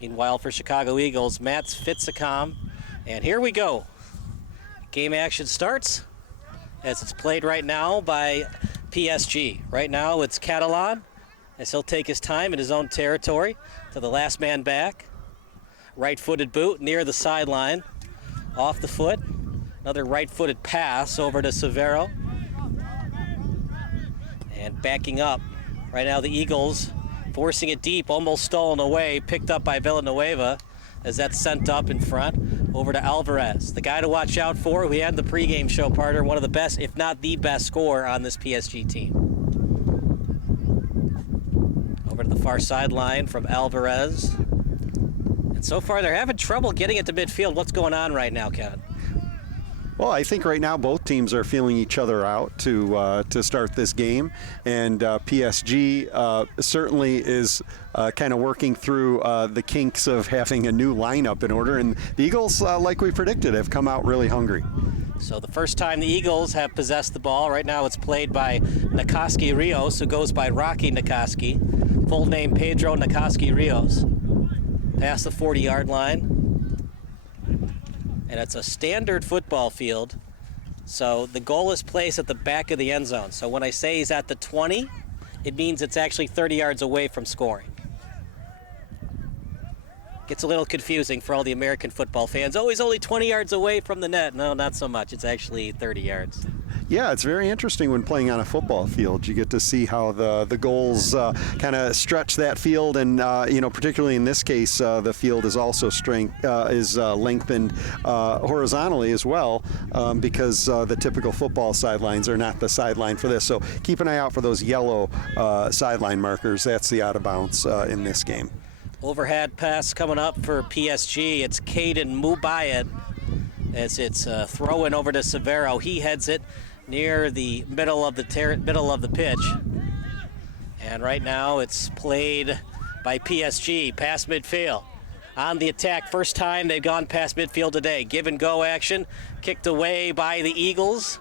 Meanwhile, for Chicago Eagles, Matt Fitzicom. And here we go. Game action starts as it's played right now by PSG. Right now it's Catalan as he'll take his time in his own territory to the last man back. Right-footed boot near the sideline. Off the foot. Another right-footed pass over to Severo. And backing up. Right now the Eagles forcing it deep, almost stolen away, picked up by Villanueva as that's sent up in front over to Alvarez. The guy to watch out for, we had the pregame show, partner, one of the best, if not the best scorer on this PSG team. Over to the far sideline from Alvarez. And so far they're having trouble getting it to midfield. What's going on right now, Kevin? Well, I think right now both teams are feeling each other out to start this game, and PSG certainly is kind of working through the kinks of having a new lineup in order, and the Eagles, like we predicted, have come out really hungry. So the first time the Eagles have possessed the ball, right now it's played by Nikoski Rios, who goes by Rocky Nikoski, full name Pedro Nikoski Rios. Past the 40-yard line. And it's a standard football field, so the goal is placed at the back of the end zone. So when I say he's at the 20, it means it's actually 30 yards away from scoring. Gets a little confusing for all the American football fans. Oh, he's only 20 yards away from the net. No, not so much. It's actually 30 yards. Yeah, it's very interesting when playing on a football field. You get to see how the goals kind of stretch that field, and particularly in this case, the field is also lengthened horizontally as well, because the typical football sidelines are not the sideline for this. So keep an eye out for those yellow sideline markers. That's the out of bounds in this game. Overhead pass coming up for PSG. It's Caden Mubayed as it's throw in over to Severo. He heads it near the middle of the pitch. And right now it's played by PSG, past midfield. On the attack, first time they've gone past midfield today. Give and go action, kicked away by the Eagles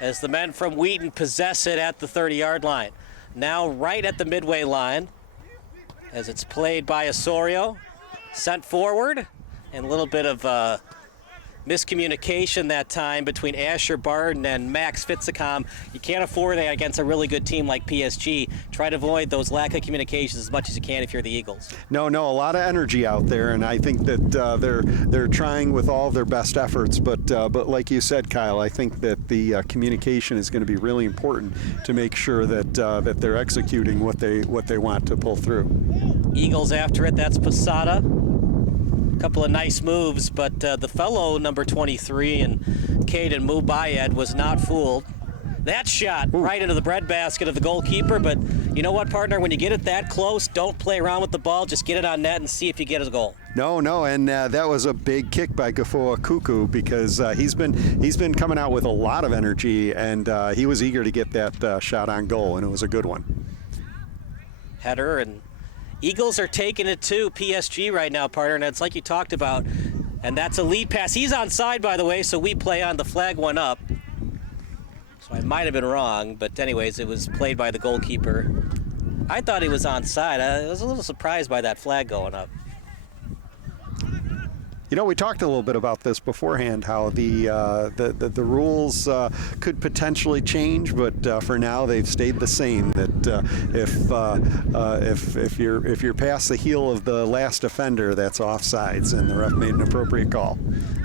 as the men from Wheaton possess it at the 30-yard line. Now right at the midway line as it's played by Osorio, sent forward, and a little bit of miscommunication that time between Asher Barden and Max Fitzicom. You can't afford that against a really good team like PSG. Try to avoid those lack of communications as much as you can if you're the Eagles. No, a lot of energy out there, and I think that they're trying with all of their best efforts. But like you said, Kyle, I think that the communication is going to be really important to make sure that they're executing what they want to pull through. Eagles after it. That's Posada. Couple of nice moves, but the fellow number 23 and Caden Mubayed was not fooled. That shot right into the breadbasket of the goalkeeper, but you know what, partner? When you get it that close, don't play around with the ball. Just get it on net and see if you get a goal. No, and that was a big kick by Gafoa Kuku, because he's been coming out with a lot of energy, and he was eager to get that shot on goal, and it was a good one. Header, and Eagles are taking it to PSG right now, partner, and it's like you talked about, and that's a lead pass. He's onside, by the way, so we play on. The flag went up. So I might have been wrong, but anyways, it was played by the goalkeeper. I thought he was onside. I was a little surprised by that flag going up. You know, we talked a little bit about this beforehand, how the rules could potentially change, but for now they've stayed the same. That if you're past the heel of the last offender, that's offsides, and the ref made an appropriate call.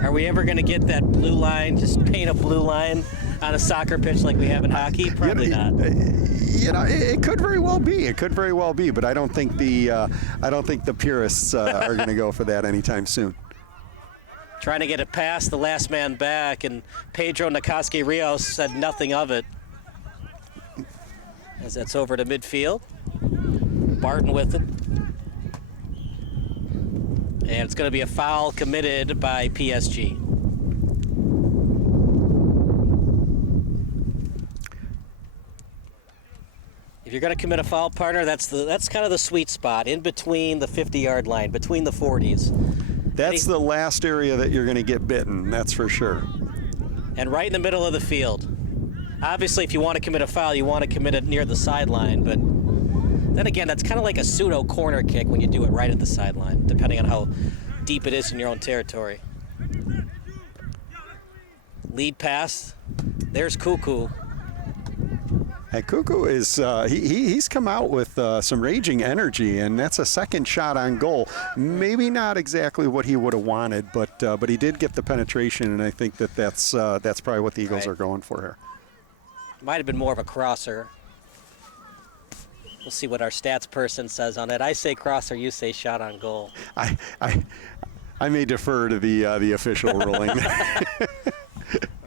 Are we ever going to get that blue line? Just paint a blue line on a soccer pitch like we have in hockey? Probably not. It could very well be. It could very well be, but I don't think the purists are going to go for that anytime soon. Trying to get it past the last man back, and Pedro Nikoski Rios said nothing of it. As that's over to midfield. Barton with it. And it's going to be a foul committed by PSG. If you're going to commit a foul, partner, that's kind of the sweet spot, in between the 50-yard line, between the 40s. That's the last area that you're going to get bitten, that's for sure. And right in the middle of the field. Obviously, if you want to commit a foul, you want to commit it near the sideline, but Then again, that's kind of like a pseudo corner kick when you do it right at the sideline, depending on how deep it is in your own territory. Lead pass. There's Cuckoo. And Cuckoo is he's come out with some raging energy, and that's a second shot on goal. Maybe not exactly what he would have wanted, but he did get the penetration, and I think that's probably what the Eagles are going for here. Might have been more of a crosser. We'll see what our stats person says on it. I say crosser, you say shot on goal. I may defer to the official ruling. All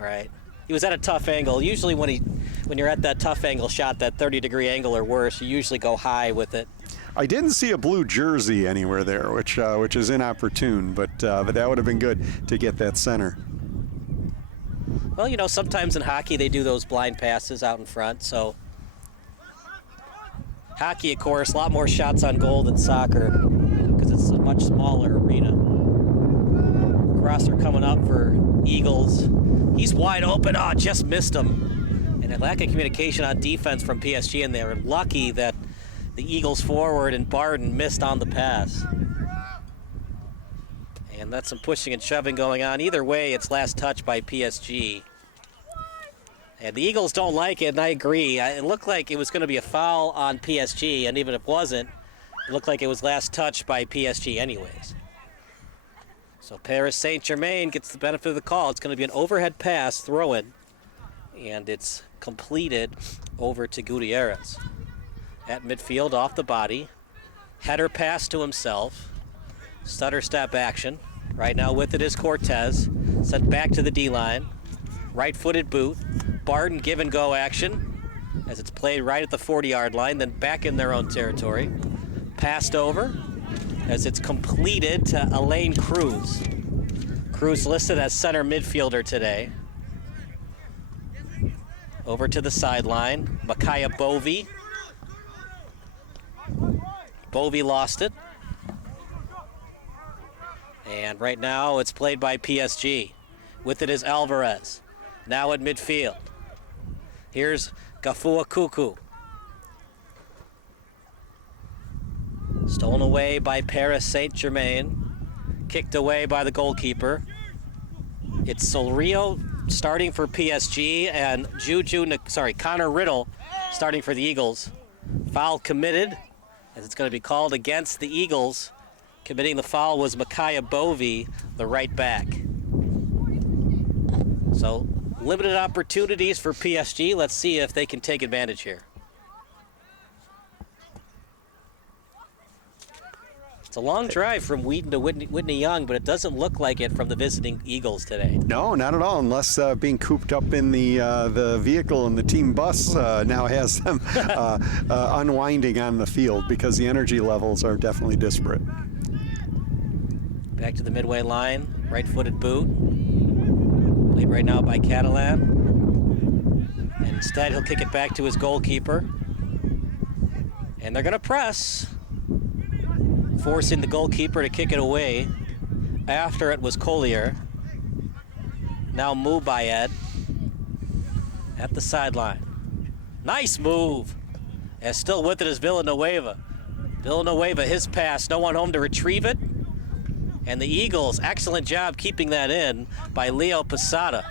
right. He was at a tough angle. Usually when you're at that tough angle shot, that 30-degree angle or worse, you usually go high with it. I didn't see a blue jersey anywhere there, which is inopportune, but that would have been good to get that center. Well, you know, sometimes in hockey they do those blind passes out in front, so hockey, of course, a lot more shots on goal than soccer because it's a much smaller arena. Crosser coming up for Eagles. He's wide open. Oh, just missed him. And a lack of communication on defense from PSG, and they were lucky that the Eagles forward and Barden missed on the pass. And that's some pushing and shoving going on. Either way, it's last touch by PSG. And the Eagles don't like it, and I agree. It looked like it was going to be a foul on PSG, and even if it wasn't, it looked like it was last touch by PSG anyways. So Paris Saint-Germain gets the benefit of the call. It's going to be an overhead pass, throw-in, and it's completed over to Gutierrez. At midfield, off the body. Header pass to himself. Stutter step action. Right now with it is Cortez. Sent back to the D-line. Right-footed boot. Barden give and go action as it's played right at the 40-yard line, then back in their own territory. Passed over as it's completed to Alain Cruz. Cruz listed as center midfielder today. Over to the sideline, Micaiah Bovey. Bovey lost it. And right now it's played by PSG. With it is Alvarez. Now at midfield. Here's Gafua Cuckoo. Stolen away by Paris Saint-Germain. Kicked away by the goalkeeper. It's Solrio starting for PSG and Connor Riddle starting for the Eagles. Foul committed as it's going to be called against the Eagles. Committing the foul was Micaiah Bovey, the right back. So limited opportunities for PSG. Let's see if they can take advantage here. It's a long drive from Wheaton to Whitney Young, but it doesn't look like it from the visiting Eagles today. No, not at all, unless being cooped up in the vehicle and the team bus now has them unwinding on the field because the energy levels are definitely disparate. Back to the midway line, right-footed boot. Played right now by Catalan. And instead, he'll kick it back to his goalkeeper. And they're going to press, forcing the goalkeeper to kick it away. After it was Collier. Now Mubayed at the sideline. Nice move. And still with it is Villanueva. Villanueva, his pass, no one home to retrieve it. And the Eagles, excellent job keeping that in by Leo Posada.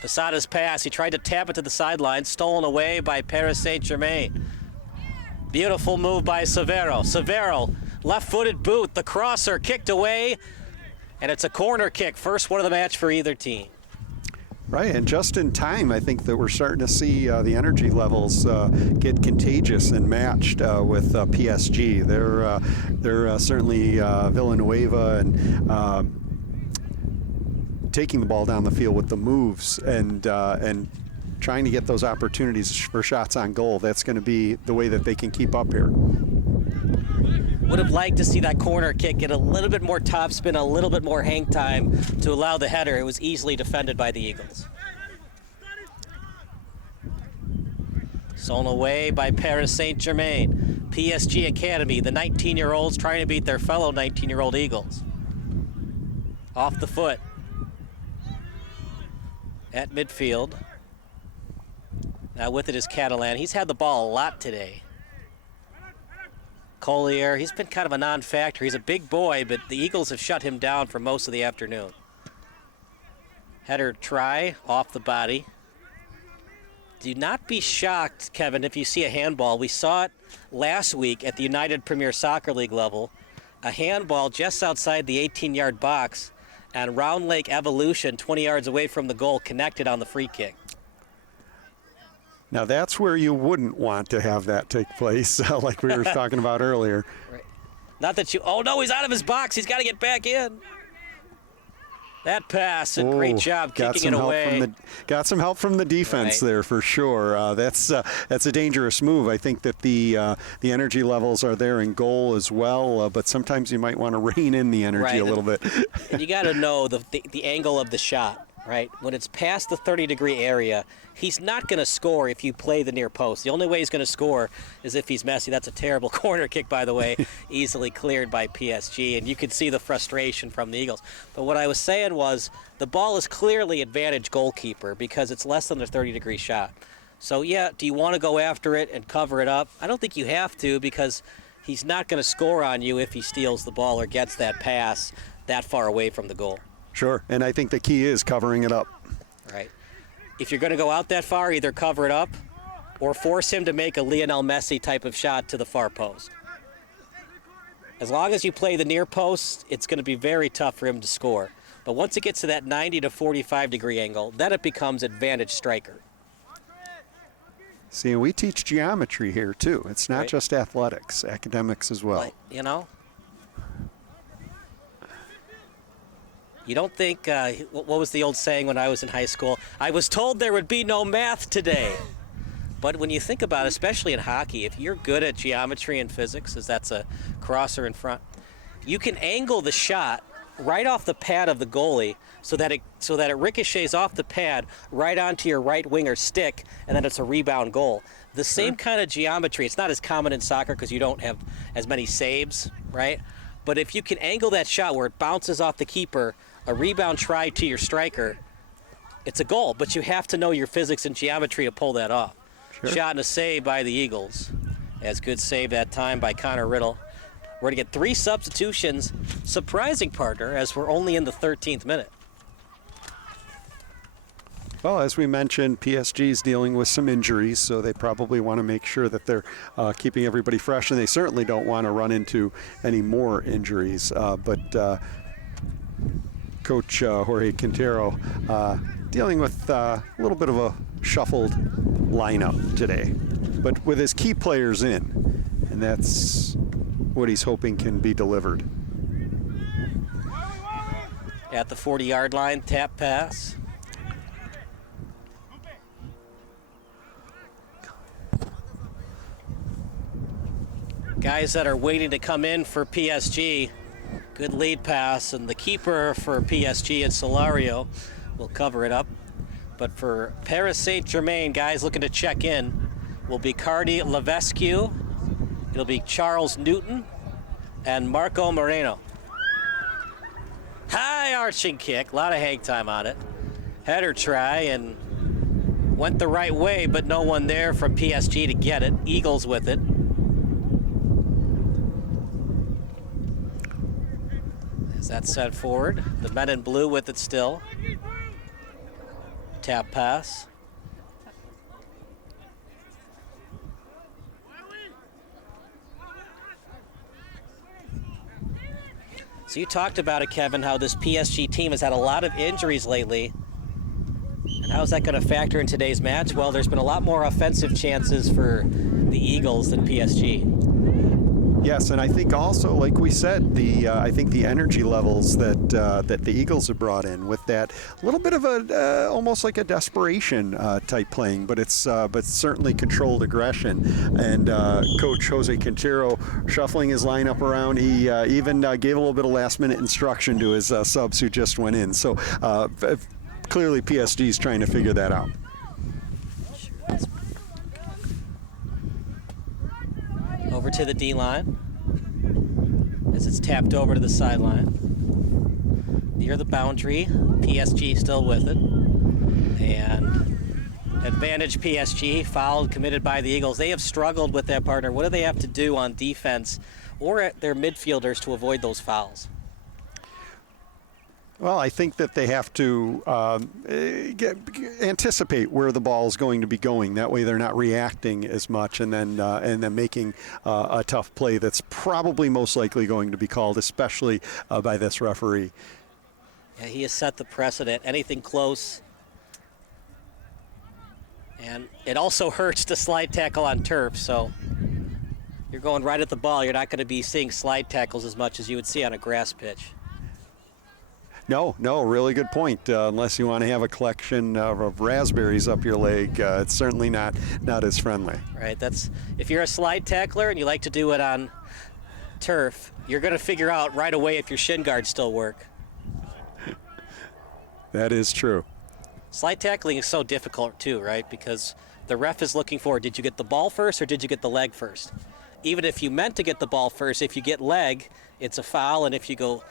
Posada's pass, he tried to tap it to the sideline, stolen away by Paris Saint-Germain. Beautiful move by Severo. Severo, left-footed boot, the crosser kicked away, and it's a corner kick, first one of the match for either team. Right, and just in time, I think that we're starting to see the energy levels get contagious and matched with PSG. They're certainly Villanueva and taking the ball down the field with the moves and trying to get those opportunities for shots on goal. That's going to be the way that they can keep up here. Would have liked to see that corner kick get a little bit more topspin, a little bit more hang time to allow the header. It was easily defended by the Eagles. Stolen away by Paris Saint-Germain. PSG Academy, the 19-year-olds trying to beat their fellow 19-year-old Eagles. Off the foot. At midfield. Now with it is Catalan. He's had the ball a lot today. Collier. He's been kind of a non-factor. He's a big boy, but the Eagles have shut him down for most of the afternoon. Header try off the body. Do not be shocked, Kevin, if you see a handball. We saw it last week at the United Premier Soccer League level. A handball just outside the 18-yard box, and Round Lake Evolution, 20 yards away from the goal, connected on the free kick. Now that's where you wouldn't want to have that take place, like we were talking about earlier. Right. Not that you, oh no, he's out of his box. He's got to get back in. That pass, a great job kicking it away. Got some help from the defense there for sure. That's a dangerous move. I think that the energy levels are there in goal as well, but sometimes you might want to rein in the energy a little bit. And you got to know the angle of the shot, right? When it's past the 30-degree area, he's not going to score if you play the near post. The only way he's going to score is if he's messy. That's a terrible corner kick, by the way, easily cleared by PSG, and you could see the frustration from the Eagles. But what I was saying was the ball is clearly advantage goalkeeper because it's less than a 30-degree shot. So, yeah, do you want to go after it and cover it up? I don't think you have to because he's not going to score on you if he steals the ball or gets that pass that far away from the goal. Sure, and I think the key is covering it up. Right. If you're going to go out that far, either cover it up or force him to make a Lionel Messi type of shot to the far post. As long as you play the near post, it's going to be very tough for him to score. But once it gets to that 90 to 45-degree angle, then it becomes advantage striker. See, we teach geometry here, too. It's not just athletics, academics as well. Like, you know? You don't think, what was the old saying when I was in high school? I was told there would be no math today. But when you think about it, especially in hockey, if you're good at geometry and physics, as that's a crosser in front, you can angle the shot right off the pad of the goalie so that it ricochets off the pad right onto your right winger's stick, and then it's a rebound goal. The same kind of geometry, it's not as common in soccer because you don't have as many saves, right? But if you can angle that shot where it bounces off the keeper, a rebound try to your striker, it's a goal, but you have to know your physics and geometry to pull that off. Sure. Shot and a save by the Eagles. As good save that time by Connor Riddle. We're going to get 3 substitutions. Surprising, partner, as we're only in the 13th minute. Well, as we mentioned, PSG is dealing with some injuries, so they probably want to make sure that they're keeping everybody fresh, and they certainly don't want to run into any more injuries. But Coach Jorge Quintero dealing with a little bit of a shuffled lineup today, but with his key players in, and that's what he's hoping can be delivered. At the 40-yard line, tap pass. Guys that are waiting to come in for PSG. Good lead pass, and the keeper for PSG and Solario will cover it up. But for Paris Saint-Germain, guys looking to check in will be Cardi Levesque. It'll be Charles Newton and Marco Moreno. High arching kick, a lot of hang time on it. Header try and went the right way, but no one there from PSG to get it. Eagles with it. As that's sent forward, the men in blue with it still. Tap pass. So you talked about it, Kevin, how this PSG team has had a lot of injuries lately. And how is that going to factor in today's match? Well, there's been a lot more offensive chances for the Eagles than PSG. Yes, and I think also, like we said, I think the energy levels that the Eagles have brought in with that little bit of a almost like a desperation type playing, but it's certainly controlled aggression. And Coach Jose Quintero shuffling his lineup around. He even gave a little bit of last-minute instruction to his subs who just went in. So clearly, PSG is trying to figure that out. Over to the D-line as it's tapped over to the sideline. Near the boundary, PSG still with it. And Advantage PSG, foul committed by the Eagles. They have struggled with that, partner. What do they have to do on defense or at their midfielders to avoid those fouls? Well, I think that they have to anticipate where the ball is going to be going. That way, they're not reacting as much, and then making a tough play that's probably most likely going to be called, especially by this referee. Yeah, he has set the precedent. Anything close, and it also hurts to slide tackle on turf. So you're going right at the ball. You're not going to be seeing slide tackles as much as you would see on a grass pitch. No, really good point. Unless you want to have a collection of raspberries up your leg, it's certainly not as friendly. Right. That's if you're a slide tackler and you like to do it on turf, you're going to figure out right away if your shin guards still work. That is true. Slide tackling is so difficult too, right? Because the ref is looking for, did you get the ball first or did you get the leg first? Even if you meant to get the ball first, if you get leg, it's a foul, and if you go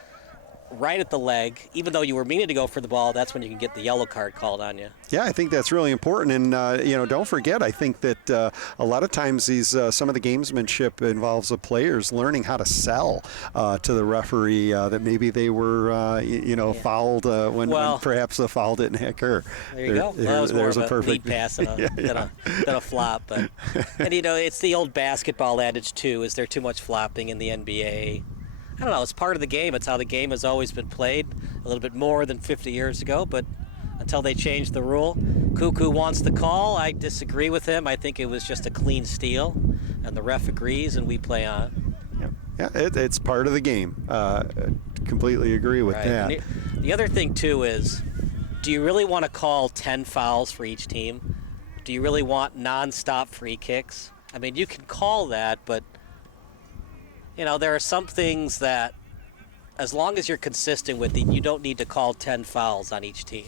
right at the leg, even though you were meaning to go for the ball, that's when you can get the yellow card called on you. Yeah, I think that's really important, and don't forget, I think that a lot of times some of the gamesmanship involves the players learning how to sell to the referee that maybe they were fouled when perhaps the foul didn't occur. There you go. That was more of a lead pass than a flop. But and it's the old basketball adage too: is there too much flopping in the NBA? I don't know, it's part of the game. It's how the game has always been played, a little bit more than 50 years ago, but until they changed the rule. Cuckoo wants the call. I disagree with him. I think it was just a clean steal, and the ref agrees, and we play on. Yeah, it's part of the game. Completely agree with that. And the other thing, too, is do you really want to call 10 fouls for each team? Do you really want non-stop free kicks? I mean, you can call that, but there are some things that, as long as you're consistent with it, you don't need to call 10 fouls on each team.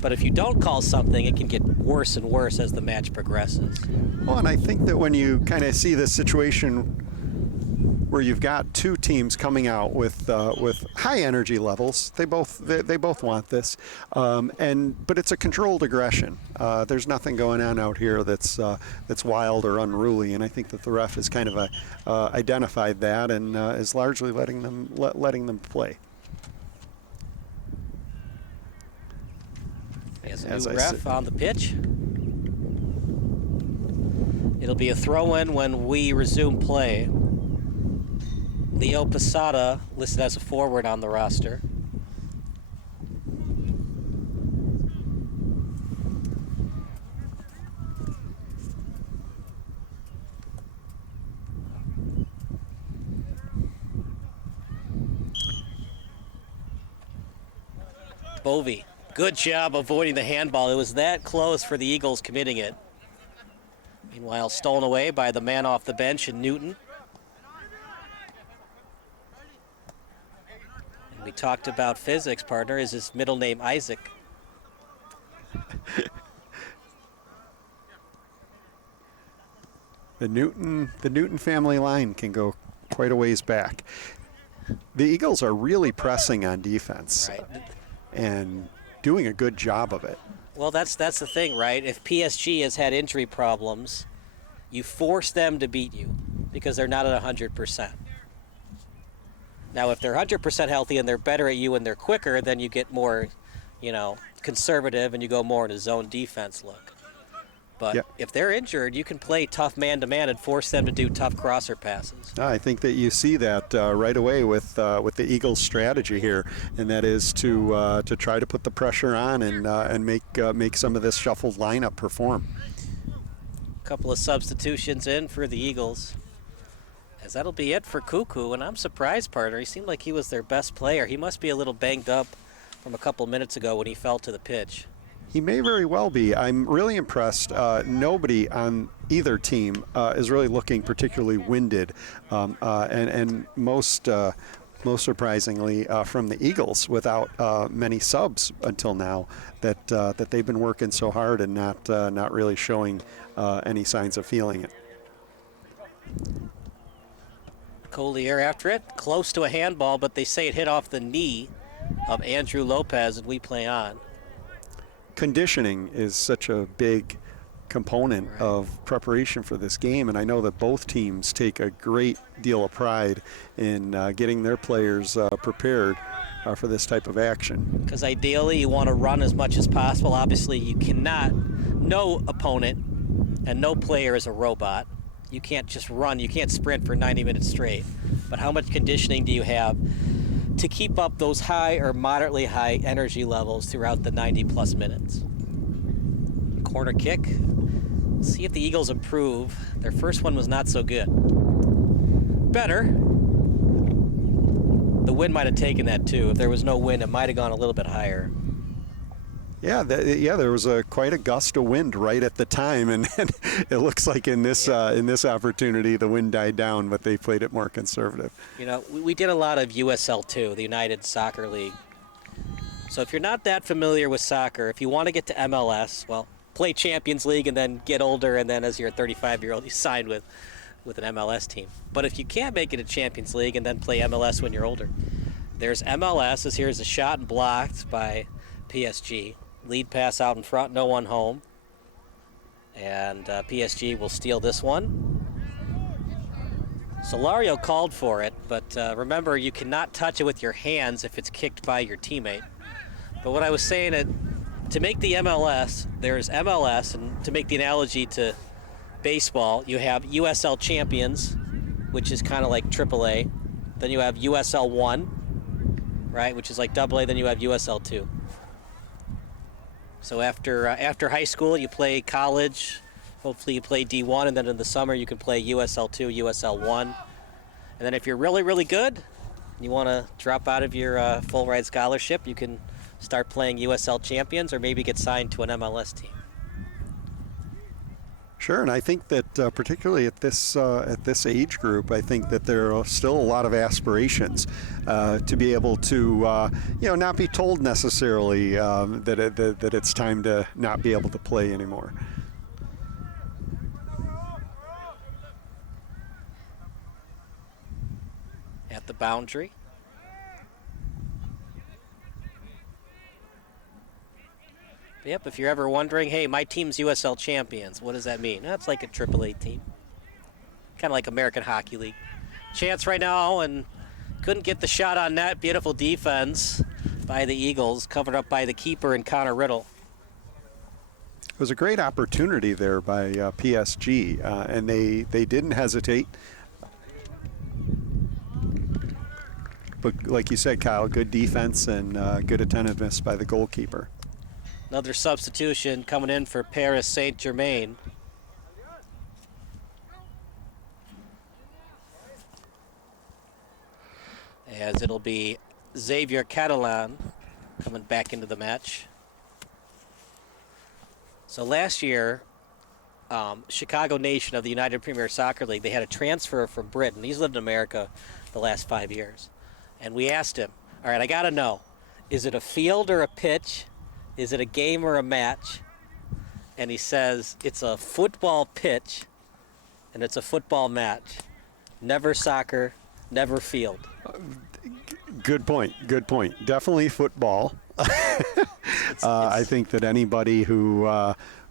But if you don't call something, it can get worse and worse as the match progresses. Well, and I think that when you kind of see this situation where you've got two teams coming out with high energy levels, they both want this, but it's a controlled aggression. There's nothing going on out here that's wild or unruly, and I think that the ref has kind of identified that and is largely letting them play. There's a new ref on the pitch. It'll be a throw-in when we resume play. Leo Posada listed as a forward on the roster. Bovey, good job avoiding the handball. It was that close for the Eagles committing it. Meanwhile, stolen away by the man off the bench in Newton. We talked about physics, partner. Is his middle name Isaac? The Newton family line can go quite a ways back. The Eagles are really pressing on defense, right, and doing a good job of it. Well, that's the thing, right? If PSG has had injury problems, you force them to beat you because they're not at 100%. Now, if they're 100% healthy and they're better at you and they're quicker, then you get more, conservative and you go more in a zone defense look. But if they're injured, you can play tough man-to-man and force them to do tough crosser passes. I think that you see that right away with the Eagles' strategy here, and that is to try to put the pressure on and make some of this shuffled lineup perform. A couple of substitutions in for the Eagles. As that'll be it for Cuckoo, and I'm surprised, partner. He seemed like he was their best player. He must be a little banged up from a couple minutes ago when he fell to the pitch. He may very well be. I'm really impressed. Nobody on either team is really looking particularly winded, and most surprisingly from the Eagles, without many subs until now, that they've been working so hard and not really showing any signs of feeling it. Collier after it, close to a handball, but they say it hit off the knee of Andrew Lopez, and we play on. conditioning is such a big component of preparation for this game, and I know that both teams take a great deal of pride in getting their players prepared for this type of action. Because ideally you want to run as much as possible. Obviously you cannot, no opponent and no player is a robot. You can't just run, you can't sprint for 90 minutes straight. But how much conditioning do you have to keep up those high or moderately high energy levels throughout the 90 plus minutes? Corner kick. See if the Eagles improve. Their first one was not so good. Better. The wind might have taken that too. If there was no wind, it might have gone a little bit higher. Yeah, there was quite a gust of wind right at the time, and it looks like in this opportunity the wind died down, but they played it more conservative. You know, we did a lot of USL2, the United Soccer League. So if you're not that familiar with soccer, if you want to get to MLS, well, play Champions League and then get older, and then as you're a 35-year-old, you sign with an MLS team. But if you can't make it to Champions League and then play MLS when you're older, there's MLS. As here's a shot and blocked by PSG. Lead pass out in front, no one home. And PSG will steal this one. Solario called for it, but remember, you cannot touch it with your hands if it's kicked by your teammate. But what I was saying, to make the MLS, there's MLS, and to make the analogy to baseball, you have USL Champions, which is kind of like AAA. Then you have USL 1, right, which is like AA. Then you have USL 2. So after high school, you play college. Hopefully you play D1, and then in the summer you can play USL 2, USL 1. And then if you're really, really good, and you want to drop out of your full ride scholarship, you can start playing USL Champions or maybe get signed to an MLS team. Sure, and I think that particularly at this age group, I think that there are still a lot of aspirations to be able to, not be told necessarily that it's time to not be able to play anymore. At the boundary. Yep, if you're ever wondering, hey, my team's USL Champions, what does that mean? That's like a AAA team. Kind of like American Hockey League. Chance right now, and couldn't get the shot on net. Beautiful defense by the Eagles, covered up by the keeper and Connor Riddle. It was a great opportunity there by PSG, and they didn't hesitate. But like you said, Kyle, good defense and good attentiveness by the goalkeeper. Another substitution coming in for Paris Saint-Germain. As it'll be Xavier Catalan coming back into the match. So last year, Chicago Nation of the United Premier Soccer League, they had a transfer from Britain. He's lived in America the last 5 years. And we asked him, all right, I got to know, is it a field or a pitch? Is it a game or a match? And he says it's a football pitch and it's a football match. Never soccer, never field. Good point. Good point. Definitely football. I think that anybody who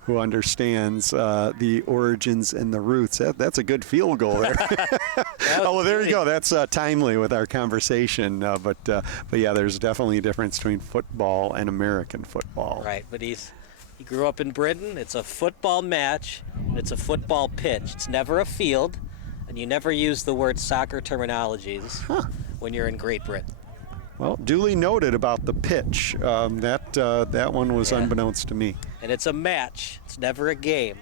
understands the origins and the roots, that's a good field goal there. Oh, well, there you go. That's timely with our conversation. But yeah, there's definitely a difference between football and American football. Right, but he grew up in Britain. It's a football match. And it's a football pitch. It's never a field, and you never use the word soccer terminologies when you're in Great Britain. Well, duly noted about the pitch. That one was unbeknownst to me. And it's a match. It's never a game.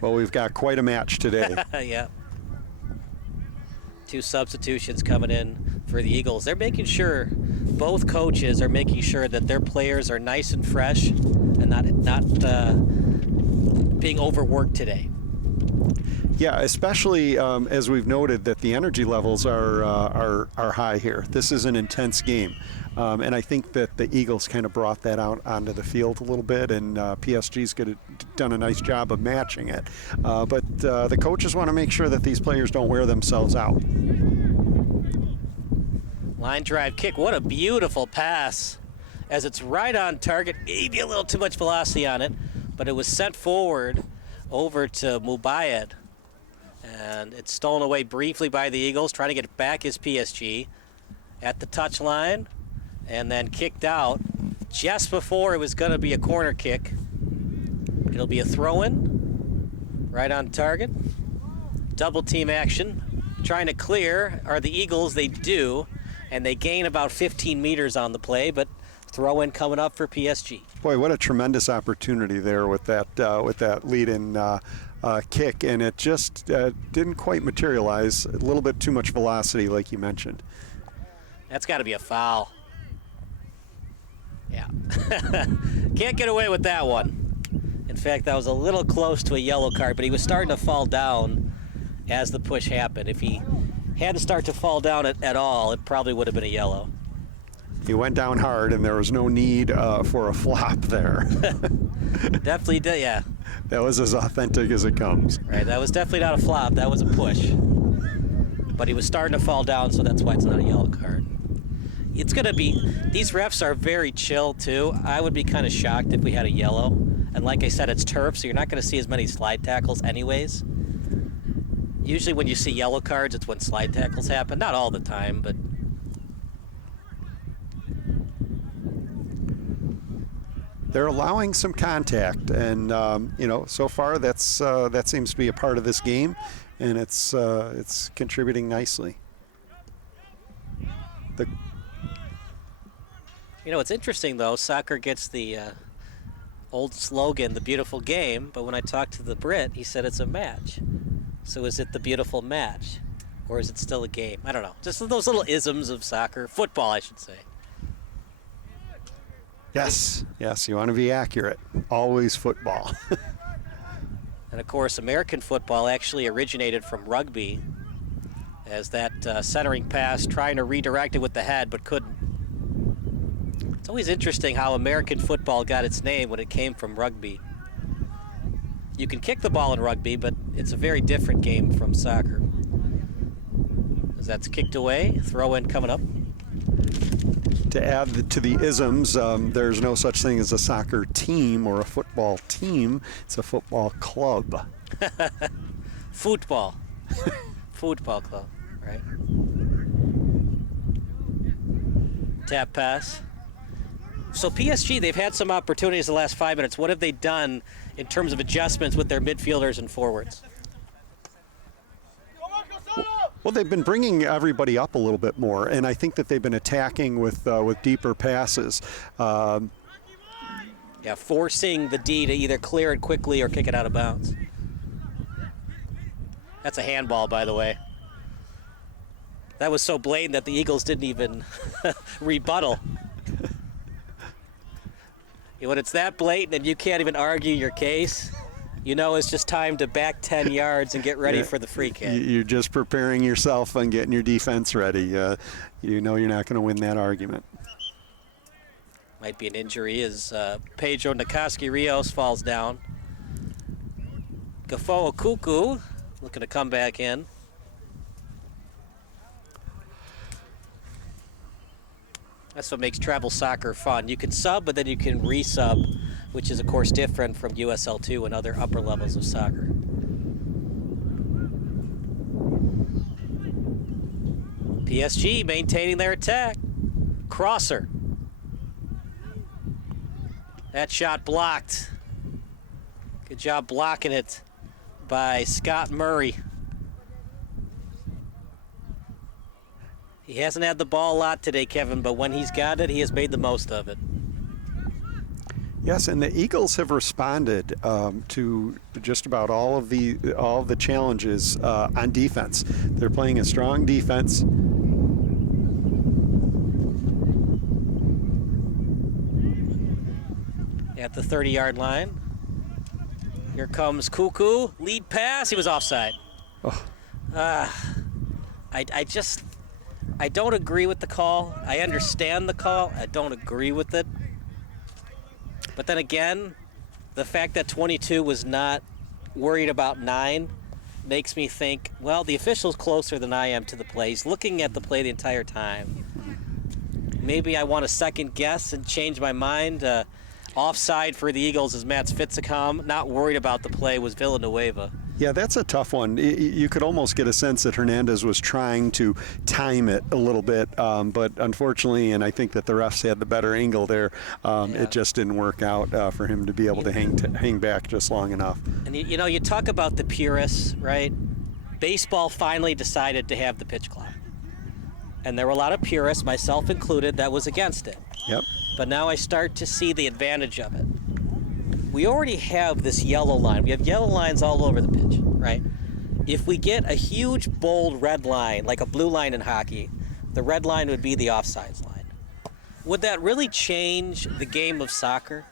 Well, we've got quite a match today. Yeah. Two substitutions coming in for the Eagles. They're making sure, both coaches are making sure that their players are nice and fresh and not being overworked today. Yeah, especially as we've noted that the energy levels are high here. This is an intense game, and I think that the Eagles kind of brought that out onto the field a little bit, and PSG's done a nice job of matching it. But the coaches want to make sure that these players don't wear themselves out. Line drive kick. What a beautiful pass. As it's right on target. Maybe a little too much velocity on it, but it was sent forward over to Mubayed. And it's stolen away briefly by the Eagles. Trying to get it back is PSG at the touch line. And then kicked out just before it was going to be a corner kick. It'll be a throw-in right on target. Double team action. Trying to clear are the Eagles. They do, and they gain about 15 meters on the play, but throw-in coming up for PSG. Boy, what a tremendous opportunity there with that lead-in kick, and it just didn't quite materialize. A little bit too much velocity, like you mentioned. That's got to be a foul. Yeah. Can't get away with that one. In fact, that was a little close to a yellow card, but he was starting to fall down as the push happened. If he had to start to fall down at all, it probably would have been a yellow. He went down hard, and there was no need for a flop there. Definitely did, yeah. That was as authentic as it comes. Right, that was definitely not a flop. That was a push. But he was starting to fall down, so that's why it's not a yellow card. It's going to be, these refs are very chill, too. I would be kind of shocked if we had a yellow. And like I said, it's turf, so you're not going to see as many slide tackles anyways. Usually when you see yellow cards, it's when slide tackles happen. Not all the time, but... They're allowing some contact, and so far that seems to be a part of this game, and it's contributing nicely. It's interesting though. Soccer gets the old slogan, "The beautiful game," but when I talked to the Brit, he said it's a match. So is it the beautiful match, or is it still a game? I don't know. Just those little isms of soccer, football, I should say. Yes, you want to be accurate. Always football. And of course, American football actually originated from rugby, as that centering pass, trying to redirect it with the head, but couldn't. It's always interesting how American football got its name when it came from rugby. You can kick the ball in rugby, but it's a very different game from soccer. As that's kicked away, throw in coming up. To add to the isms, there's no such thing as a soccer team or a football team. It's a football club. Football. Football club, right? Tap pass. So PSG, they've had some opportunities the last 5 minutes. What have they done in terms of adjustments with their midfielders and forwards? Well, they've been bringing everybody up a little bit more, and I think that they've been attacking with deeper passes. Forcing the D to either clear it quickly or kick it out of bounds. That's a handball, by the way. That was so blatant that the Eagles didn't even rebuttal. When it's that blatant and you can't even argue your case, it's just time to back 10 yards and get ready for the free kick. You're just preparing yourself and getting your defense ready. You're not going to win that argument. Might be an injury as Pedro Nakaski-Rios falls down. Gafo Okuku looking to come back in. That's what makes travel soccer fun. You can sub, but then you can re-sub, which is, of course, different from USL2 and other upper levels of soccer. PSG maintaining their attack. Crosser. That shot blocked. Good job blocking it by Scott Murray. He hasn't had the ball a lot today, Kevin, but when he's got it, he has made the most of it. Yes, and the Eagles have responded to just about all of the challenges on defense. They're playing a strong defense. At the 30-yard line. Here comes Kuku. Lead pass. He was offside. Oh. I don't agree with the call. I understand the call. I don't agree with it. But then again, the fact that 22 was not worried about 9 makes me think, well, the official's closer than I am to the play. He's looking at the play the entire time. maybe I want to second guess and change my mind. Offside for the Eagles is Mats Fitzicom. Not worried about the play was Villanueva. Yeah, that's a tough one. You could almost get a sense that Hernandez was trying to time it a little bit, but unfortunately, and I think that the refs had the better angle there, it just didn't work out for him to be able to hang back just long enough. And you talk about the purists, right? Baseball finally decided to have the pitch clock. And there were a lot of purists, myself included, that was against it. Yep. But now I start to see the advantage of it. We already have this yellow line. We have yellow lines all over the pitch, right? If we get a huge, bold red line, like a blue line in hockey, the red line would be the offsides line. Would that really change the game of soccer?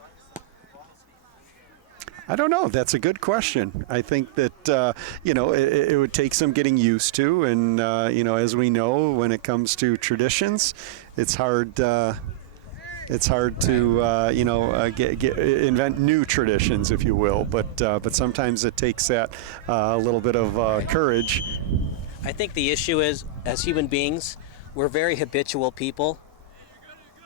I don't know. That's a good question. I think that, it would take some getting used to. And, as we know, when it comes to traditions, it's hard to invent new traditions, if you will. But sometimes it takes that a little bit of courage. I think the issue is, as human beings, we're very habitual people.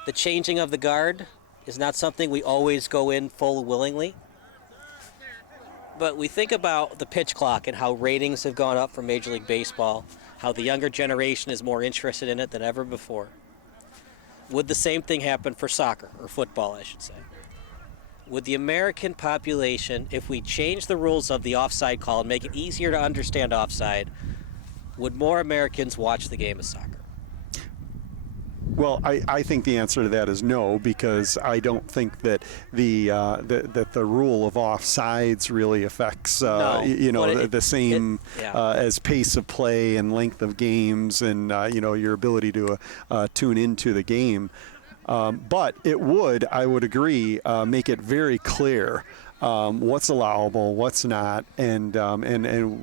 The changing of the guard is not something we always go in full willingly. But we think about the pitch clock and how ratings have gone up for Major League Baseball, how the younger generation is more interested in it than ever before. Would the same thing happen for soccer, or football, I should say? Would the American population, if we change the rules of the offside call and make it easier to understand offside, would more Americans watch the game of soccer? Well, I think the answer to that is no, because I don't think that the rule of offsides really affects the same as pace of play and length of games and your ability to tune into the game. But it would, I would agree, make it very clear what's allowable, what's not, and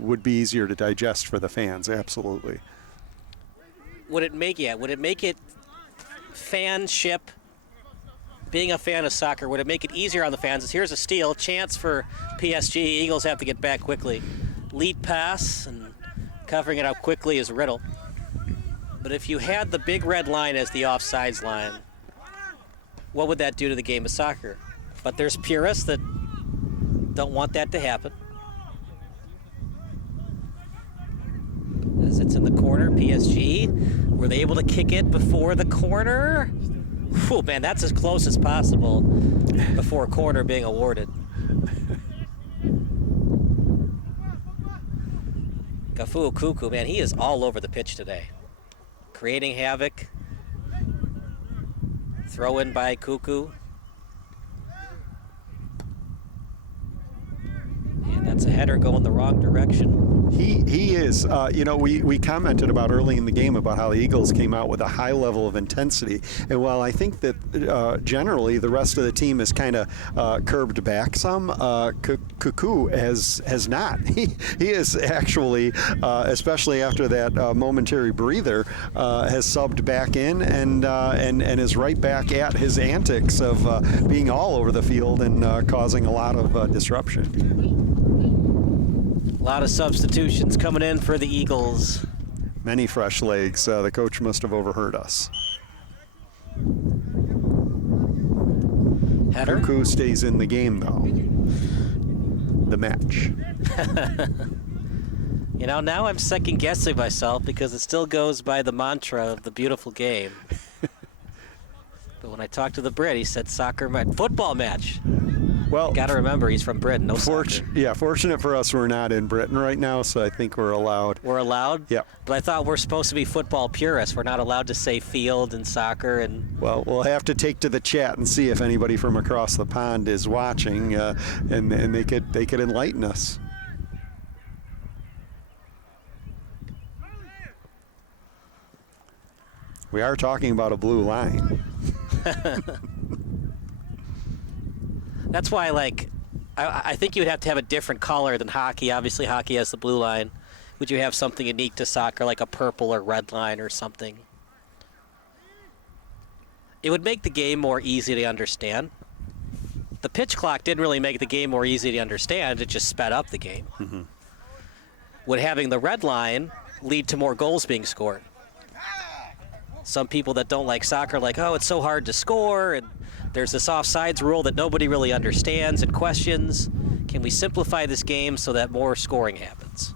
would be easier to digest for the fans. Absolutely. Would it make it fanship, being a fan of soccer, would it make it easier on the fans? Here's a steal, chance for PSG. Eagles have to get back quickly. Lead pass, and covering it up quickly is Riddle. But if you had the big red line as the offsides line, what would that do to the game of soccer? But there's purists that don't want that to happen. As it's in the corner, PSG. Were they able to kick it before the corner? Whew, man, that's as close as possible before a corner being awarded. Gafu Kuku, man, he is all over the pitch today. Creating havoc. Throw in by Kuku. And that's a header going the wrong direction. He is, we commented about early in the game about how the Eagles came out with a high level of intensity. And while I think that generally the rest of the team has kind of curbed back some, Kuku has not. He is actually, especially after that momentary breather, has subbed back in and is right back at his antics of being all over the field and causing a lot of disruption. A lot of substitutions coming in for the Eagles. Many fresh legs. The coach must have overheard us. Header. Kuku stays in the game, though. The match. Now I'm second guessing myself because it still goes by the mantra of the beautiful game. But when I talked to the Brit, he said soccer match, football match. Well, got to remember he's from Britain. No soccer. Yeah, fortunate for us, we're not in Britain right now, so I think we're allowed. We're allowed? Yeah. But I thought we're supposed to be football purists. We're not allowed to say field and soccer and. Well, we'll have to take to the chat and see if anybody from across the pond is watching, and they could enlighten us. We are talking about a blue line. That's why, I think you would have to have a different color than hockey. Obviously, hockey has the blue line. Would you have something unique to soccer, like a purple or red line or something? It would make the game more easy to understand. The pitch clock didn't really make the game more easy to understand. It just sped up the game. Mm-hmm. Would having the red line lead to more goals being scored? Some people that don't like soccer like, oh, it's so hard to score, and there's this offsides rule that nobody really understands and questions. Can we simplify this game so that more scoring happens?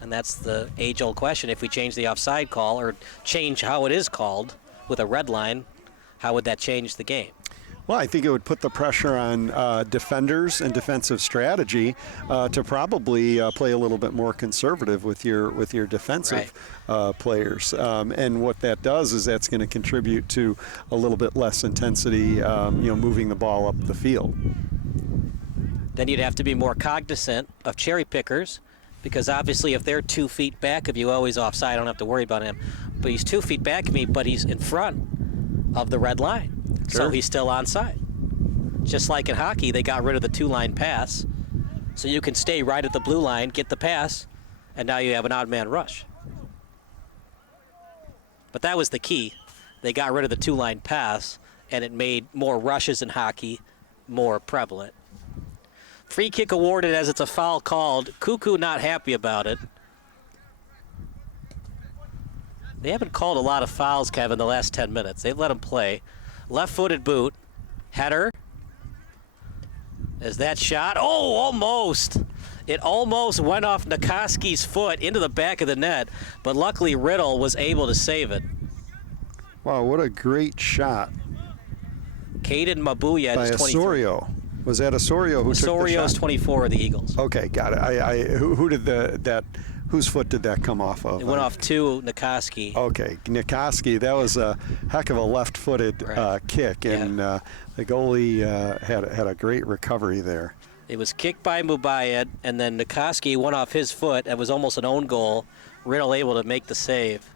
And that's the age-old question. If we change the offside call or change how it is called with a red line, how would that change the game? Well, I think it would put the pressure on defenders and defensive strategy to probably play a little bit more conservative with your defensive players. And what that does is that's going to contribute to a little bit less intensity, moving the ball up the field. Then you'd have to be more cognizant of cherry pickers, because obviously if they're 2 feet back of you, always offside, I don't have to worry about him. But he's 2 feet back of me, but he's in front of the red line. Sure. So he's still onside. Just like in hockey, they got rid of the 2-line pass. So you can stay right at the blue line, get the pass, and now you have an odd man rush. But that was the key. They got rid of the 2-line pass, and it made more rushes in hockey more prevalent. Free kick awarded as it's a foul called. Cuckoo not happy about it. They haven't called a lot of fouls, Kevin, the last 10 minutes. They've let him play. Left-footed boot. Header. As that shot. Oh, almost. It almost went off Nikoski's foot into the back of the net, but luckily Riddle was able to save it. Wow, what a great shot. Caden Mabuya by is 23. Osorio. Was that Osorio who took the shot? Osorio's 24 of the Eagles. Okay, got it. Who did whose foot did that come off of? It went off to Nikoski. Okay, Nikoski, that was a heck of a left-footed kick, and the goalie had a great recovery there. It was kicked by Mubayed, and then Nikoski went off his foot. It was almost an own goal. Riddle able to make the save.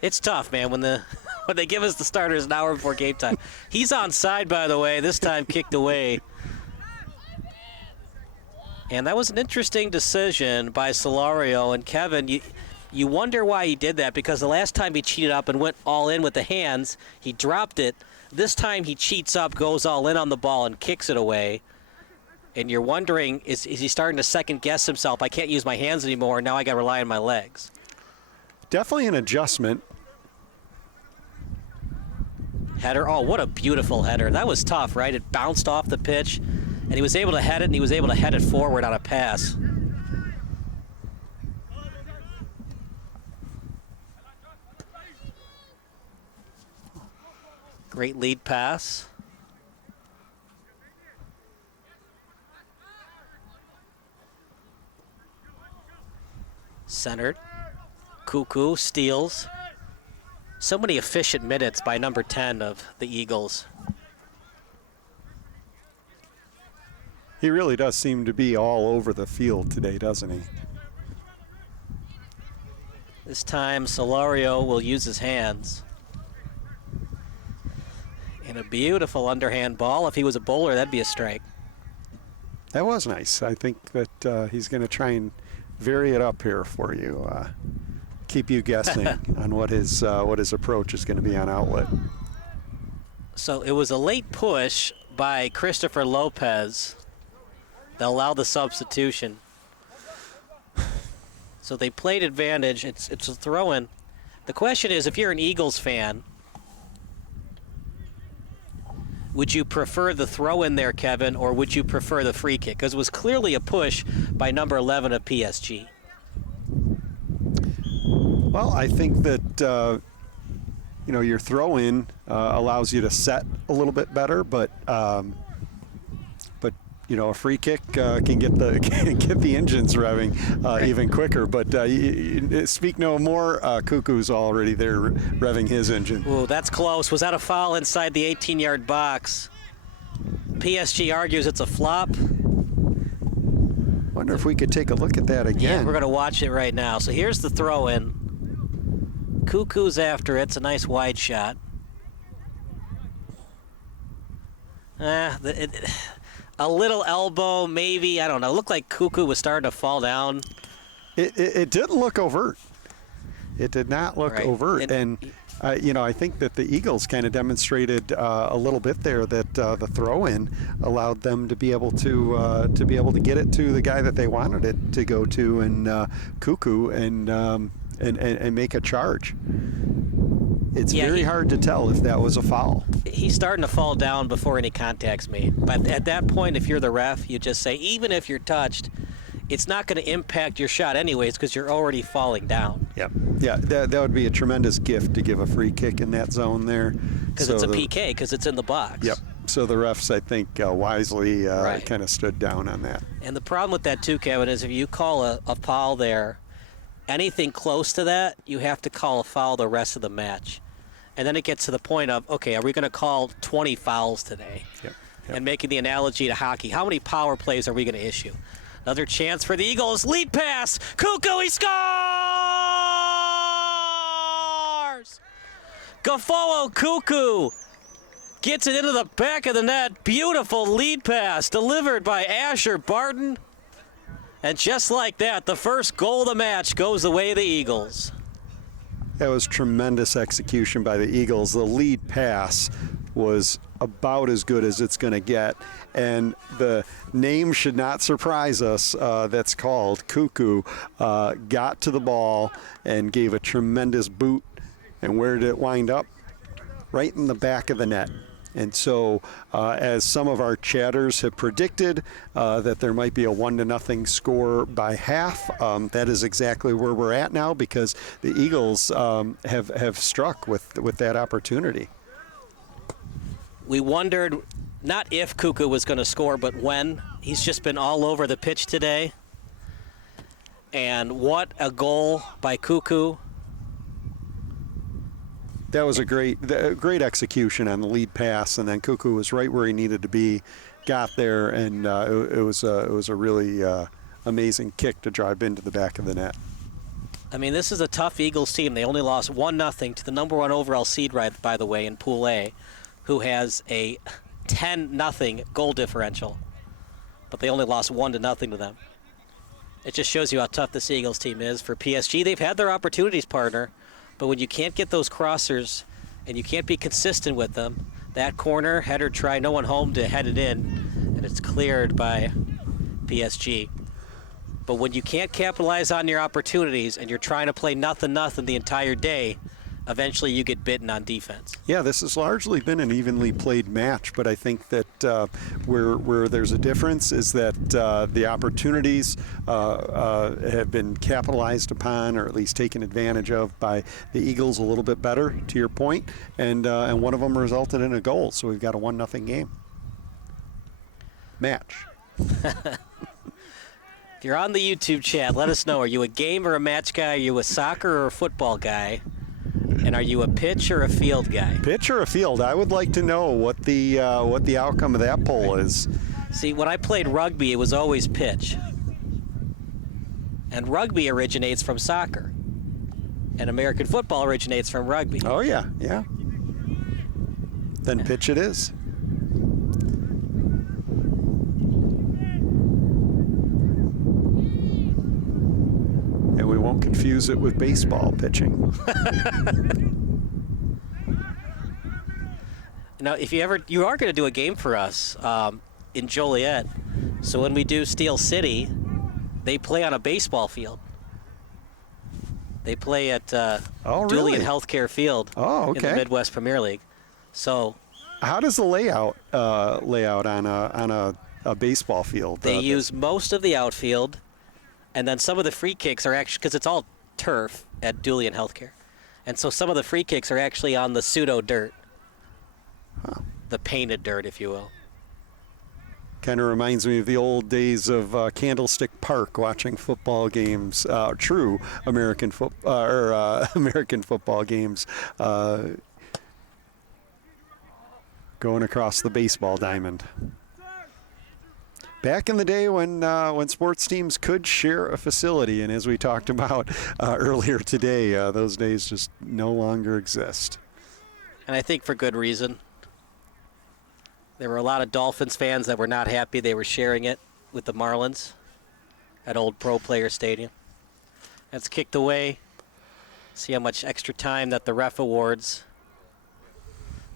It's tough, man, when they give us the starters an hour before game time. He's onside, by the way, this time kicked away. And that was an interesting decision by Solario. And Kevin, you wonder why he did that, because the last time he cheated up and went all in with the hands, he dropped it. This time he cheats up, goes all in on the ball, and kicks it away. And you're wondering, is he starting to second-guess himself? I can't use my hands anymore. Now I got to rely on my legs. Definitely an adjustment. Header. Oh, what a beautiful header. That was tough, right? It bounced off the pitch, and he was able to head it, and he was able to head it forward on a pass. Great lead pass. Centered. Cuckoo steals. So many efficient minutes by number 10 of the Eagles. He really does seem to be all over the field today, doesn't he? This time Solario will use his hands. And a beautiful underhand ball. If he was a bowler, that'd be a strike. That was nice. I think that he's going to try and vary it up here for you. Keep you guessing on what his approach is going to be on outlet. So it was a late push by Christopher Lopez that allowed the substitution. So they played advantage. It's a throw-in. The question is, if you're an Eagles fan, would you prefer the throw-in there, Kevin, or would you prefer the free kick? Because it was clearly a push by number 11 of PSG. Well, I think that your throw-in allows you to set a little bit better, but a free kick can get the engines revving even quicker. But speak no more. Cuckoo's already there revving his engine. Ooh, that's close. Was that a foul inside the 18-yard box? PSG argues it's a flop. Wonder if we could take a look at that again. Yeah, we're going to watch it right now. So here's the throw-in. Cuckoo's after it. It's a nice wide shot. A little elbow, maybe. I don't know. It looked like Cuckoo was starting to fall down. It didn't look overt. It did not look overt. And I think that the Eagles kind of demonstrated a little bit there that the throw-in allowed them to be able to get it to the guy that they wanted it to go to, and Cuckoo, and make a charge. It's very hard to tell if that was a foul. He's starting to fall down before any contact's made. But at that point, if you're the ref, you just say, even if you're touched, it's not going to impact your shot anyways because you're already falling down. Yep. Yeah, that would be a tremendous gift to give a free kick in that zone there. Because it's a PK, because it's in the box. Yep. So the refs, I think, wisely kind of stood down on that. And the problem with that, too, Kevin, is if you call a foul there, anything close to that, you have to call a foul the rest of the match. And then it gets to the point of, okay, are we going to call 20 fouls today? Yep. And making the analogy to hockey, how many power plays are we going to issue? Another chance for the Eagles. Lead pass. Cuckoo, he scores! Gafoo Cuckoo gets it into the back of the net. Beautiful lead pass delivered by Asher Barton. And just like that, the first goal of the match goes the way of the Eagles. That was tremendous execution by the Eagles. The lead pass was about as good as it's going to get. And the name should not surprise us that's called Cuckoo. Got to the ball and gave a tremendous boot. And where did it wind up? Right in the back of the net. And so, as some of our chatters have predicted, that there might be a 1-0 score by half, that is exactly where we're at now because the Eagles have struck with that opportunity. We wondered not if Cuckoo was going to score, but when. He's just been all over the pitch today. And what a goal by Cuckoo. That was a great execution on the lead pass, and then Cuckoo was right where he needed to be, got there, and it was a really amazing kick to drive into the back of the net. I mean, this is a tough Eagles team. They only lost 1-0 to the number 1 overall seed, right, by the way, in Pool A, who has a 10-0 goal differential, but they only lost 1-0 to them. It just shows you how tough this Eagles team is. For PSG, they've had their opportunities, partner. But when you can't get those crossers and you can't be consistent with them, that corner, header try, no one home to head it in, and it's cleared by PSG. But when you can't capitalize on your opportunities and you're trying to play nothing the entire day, eventually you get bitten on defense. Yeah, this has largely been an evenly played match, but I think that where there's a difference is that the opportunities have been capitalized upon, or at least taken advantage of, by the Eagles a little bit better, to your point, and one of them resulted in a goal, so we've got a 1-0 game. Match. If you're on the YouTube chat, let us know. Are you a game or a match guy? Are you a soccer or a football guy? And are you a pitch or a field guy? Pitch or a field? I would like to know what the outcome of that poll is. See, when I played rugby, it was always pitch. And rugby originates from soccer. And American football originates from rugby. Oh, yeah. Then pitch it is. And we won't confuse it with baseball pitching. Now, if you are going to do a game for us in Joliet. So when we do Steel City, they play on a baseball field. They play at Julian Healthcare Field in the Midwest Premier League. So, how does the layout on a baseball field? They use most of the outfield. And then some of the free kicks are actually, because it's all turf at Julian Healthcare. And so some of the free kicks are actually on the pseudo dirt. Huh. The painted dirt, if you will. Kind of reminds me of the old days of Candlestick Park watching football games, true American American football games, going across the baseball diamond. Back in the day when sports teams could share a facility, and as we talked about earlier today, those days just no longer exist. And I think for good reason. There were a lot of Dolphins fans that were not happy they were sharing it with the Marlins at Old Pro Player Stadium. That's kicked away. See how much extra time that the ref awards.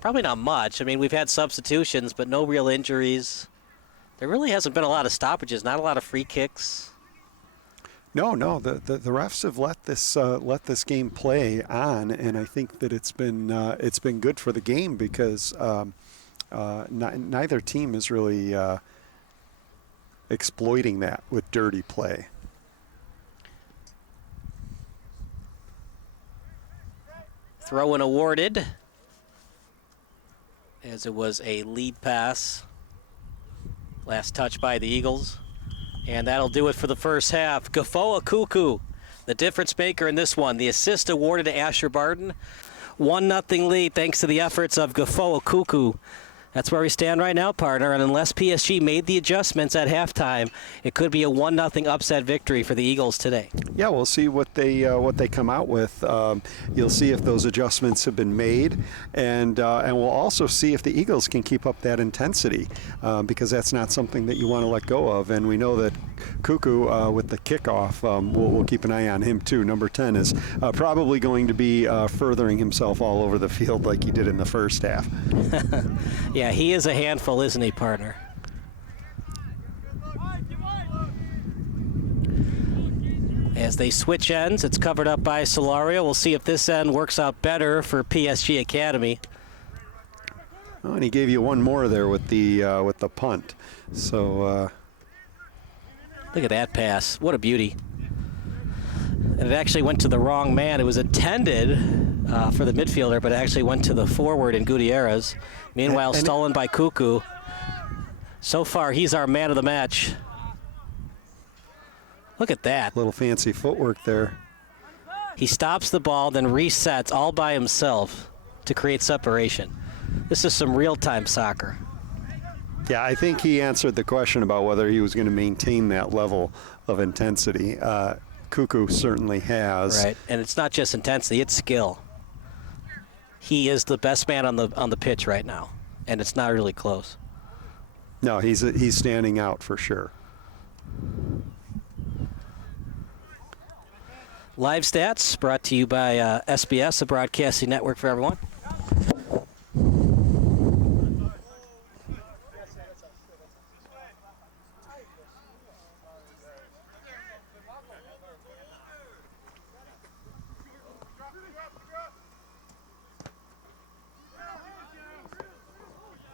Probably not much. I mean, we've had substitutions, but no real injuries. There really hasn't been a lot of stoppages, not a lot of free kicks. No, the refs have let this game play on, and I think that it's been good for the game because neither team is really exploiting that with dirty play. Throw-in awarded, as it was a lead pass. Last touch by the Eagles. And that'll do it for the first half. Gafoa Cuckoo, the difference maker in this one. The assist awarded to Asher Barton. 1-0 lead thanks to the efforts of Gafoa Cuckoo. That's where we stand right now, partner. And unless PSG made the adjustments at halftime, it could be a 1-0 upset victory for the Eagles today. Yeah, we'll see what they come out with. You'll see if those adjustments have been made, and we'll also see if the Eagles can keep up that intensity, because that's not something that you want to let go of. And we know that Cuckoo with the kickoff, we'll keep an eye on him too. Number 10 is probably going to be furthering himself all over the field like he did in the first half. Yeah, he is a handful, isn't he, partner? As they switch ends, it's covered up by Solario. We'll see if this end works out better for PSG Academy. Oh, and he gave you one more there with the punt. So look at that pass. What a beauty. And it actually went to the wrong man. It was intended for the midfielder, but it actually went to the forward in Gutierrez. Meanwhile, stolen by Cuckoo. So far, he's our man of the match. Look at that. Little fancy footwork there. He stops the ball, then resets all by himself to create separation. This is some real-time soccer. Yeah, I think he answered the question about whether he was going to maintain that level of intensity. Cuckoo certainly has. Right, and it's not just intensity, it's skill. He is the best man on the pitch right now, and it's not really close. No, he's standing out for sure. Live stats brought to you by SBS, the broadcasting network for everyone.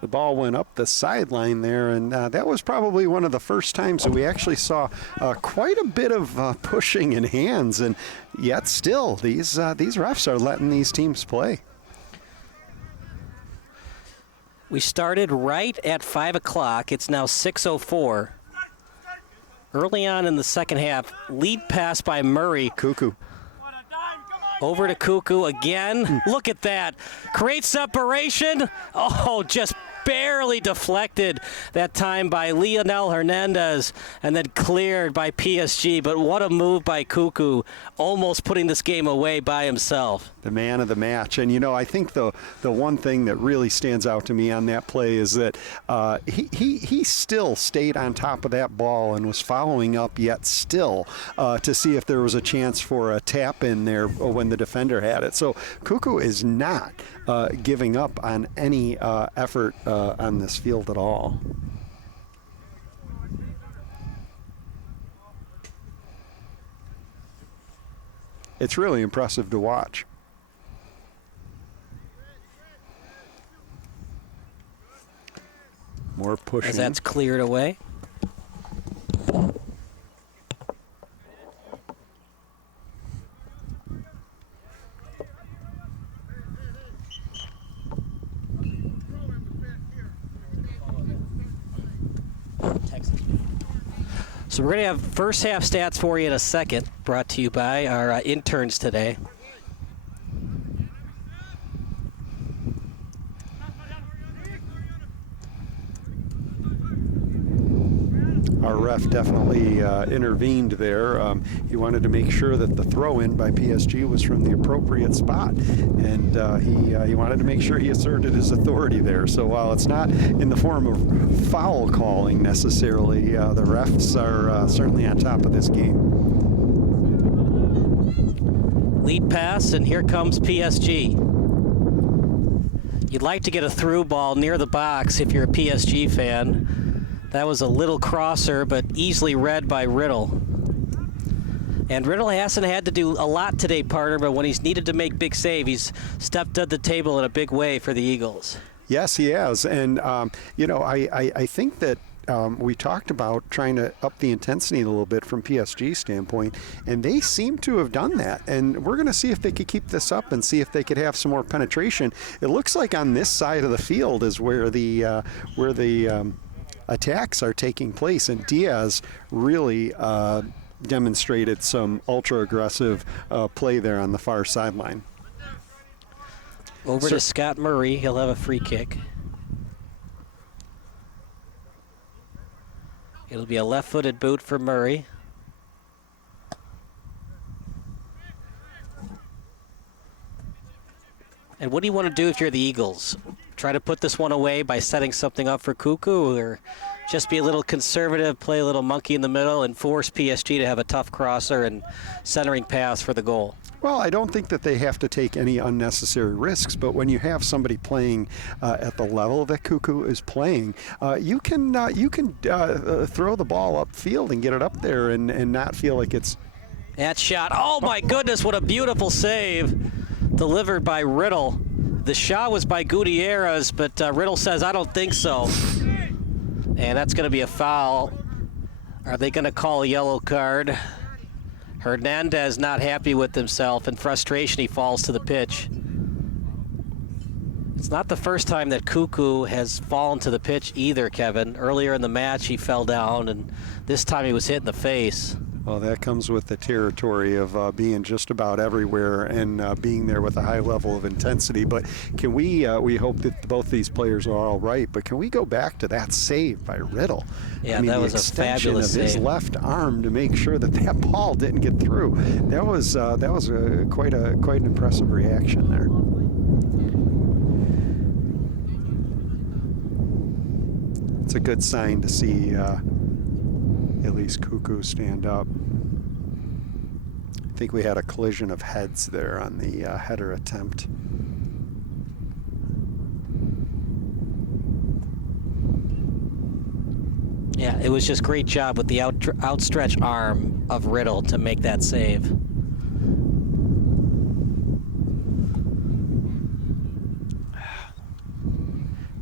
The ball went up the sideline there, and that was probably one of the first times that we actually saw quite a bit of pushing in hands, and yet still these refs are letting these teams play. We started right at 5 o'clock. It's now 6:04. Early on in the second half, lead pass by Murray. Cuckoo. Over to Cuckoo again. Look at that. Great separation. Oh, just barely deflected that time by Leonel Hernandez and then cleared by PSG. But what a move by Cuckoo, almost putting this game away by himself. The man of the match. And, you know, I think the one thing that really stands out to me on that play is that he still stayed on top of that ball and was following up, yet still to see if there was a chance for a tap in there when the defender had it. So Cuckoo is not giving up on any effort on this field at all. It's really impressive to watch. More pushing. As that's cleared away. So we're going to have first half stats for you in a second, brought to you by our interns today. Our ref definitely intervened there. He wanted to make sure that the throw-in by PSG was from the appropriate spot, and he wanted to make sure he asserted his authority there. So while it's not in the form of foul calling necessarily, the refs are certainly on top of this game. Lead pass, and here comes PSG. You'd like to get a through ball near the box if you're a PSG fan. That was a little crosser, but easily read by Riddle. And Riddle hasn't had to do a lot today, partner, but when he's needed to make big save, he's stepped at the table in a big way for the Eagles. Yes, he has. And, I think that we talked about trying to up the intensity a little bit from PSG's standpoint, and they seem to have done that. And we're going to see if they could keep this up and see if they could have some more penetration. It looks like on this side of the field is where the attacks are taking place, and Diaz really demonstrated some ultra-aggressive play there on the far sideline. Over to Scott Murray. He'll have a free kick. It'll be a left-footed boot for Murray. And what do you want to do if you're the Eagles? Try to put this one away by setting something up for Cuckoo, or just be a little conservative, play a little monkey in the middle, and force PSG to have a tough crosser and centering pass for the goal? Well, I don't think that they have to take any unnecessary risks, but when you have somebody playing at the level that Cuckoo is playing, you can throw the ball upfield and get it up there and not feel like it's... That shot, oh my goodness, what a beautiful save delivered by Riddle. The shot was by Gutierrez, but Riddle says, I don't think so. And that's going to be a foul. Are they going to call a yellow card? Hernandez not happy with himself. In frustration, he falls to the pitch. It's not the first time that Cuckoo has fallen to the pitch either, Kevin. Earlier in the match, he fell down, and this time he was hit in the face. Well, that comes with the territory of being just about everywhere and being there with a high level of intensity. But can we hope that both these players are all right, but can we go back to that save by Riddle? Yeah, I mean, that was a fabulous of his save. left arm to make sure that that ball didn't get through. That was quite an impressive reaction there. It's a good sign to see at least Cuckoo stand up. I think we had a collision of heads there on the header attempt. Yeah, it was just great job with the outstretched arm of Riddle to make that save.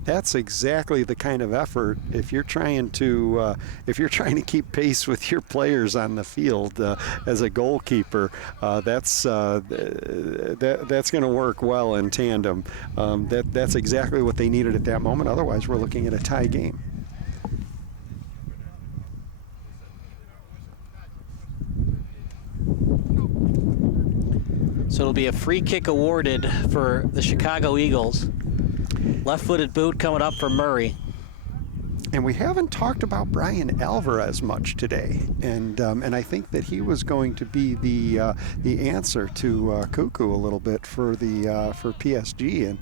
That's exactly the kind of effort. If you're trying to keep pace with your players on the field as a goalkeeper, that's going to work well in tandem. That's exactly what they needed at that moment. Otherwise, we're looking at a tie game. So it'll be a free kick awarded for the Chicago Eagles. Left-footed boot coming up for Murray. And we haven't talked about Brian Alvarez much today, and I think that he was going to be the answer to Cuckoo a little bit for PSG, and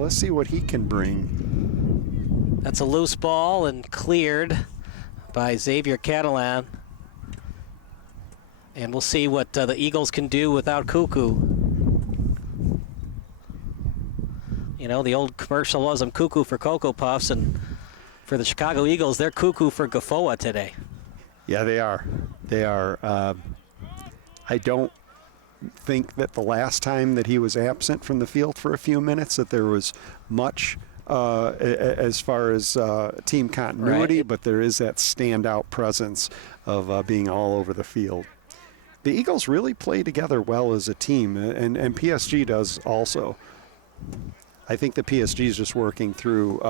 let's see what he can bring. That's a loose ball and cleared by Xavier Catalan. And we'll see what the Eagles can do without Cuckoo. You know, the old commercial was, I'm Cuckoo for Cocoa Puffs, and for the Chicago Eagles, they're Cuckoo for Gafoa today. Yeah, they are. They are. I don't think that the last time that he was absent from the field for a few minutes that there was much as far as team continuity, right, but there is that standout presence of being all over the field. The Eagles really play together well as a team, and PSG does also. I think the PSG is just working through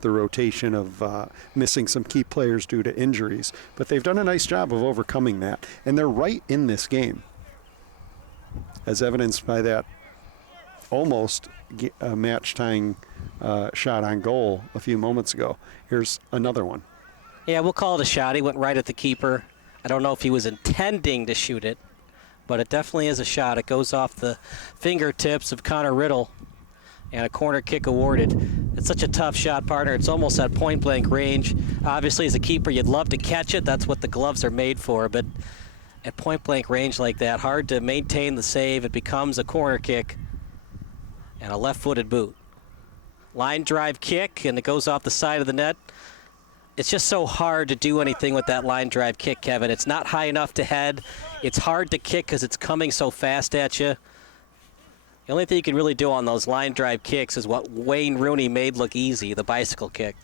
the rotation of missing some key players due to injuries, but they've done a nice job of overcoming that, and they're right in this game, as evidenced by that almost match-tying shot on goal a few moments ago. Here's another one. Yeah, we'll call it a shot. He went right at the keeper. I don't know if he was intending to shoot it, but it definitely is a shot. It goes off the fingertips of Connor Riddle, and a corner kick awarded. It's such a tough shot, partner. It's almost at point-blank range. Obviously, as a keeper, you'd love to catch it. That's what the gloves are made for, but at point-blank range like that, hard to maintain the save. It becomes a corner kick and a left-footed boot. Line drive kick, and it goes off the side of the net. It's just so hard to do anything with that line drive kick, Kevin. It's not high enough to head. It's hard to kick because it's coming so fast at you. The only thing you can really do on those line drive kicks is what Wayne Rooney made look easy, the bicycle kick.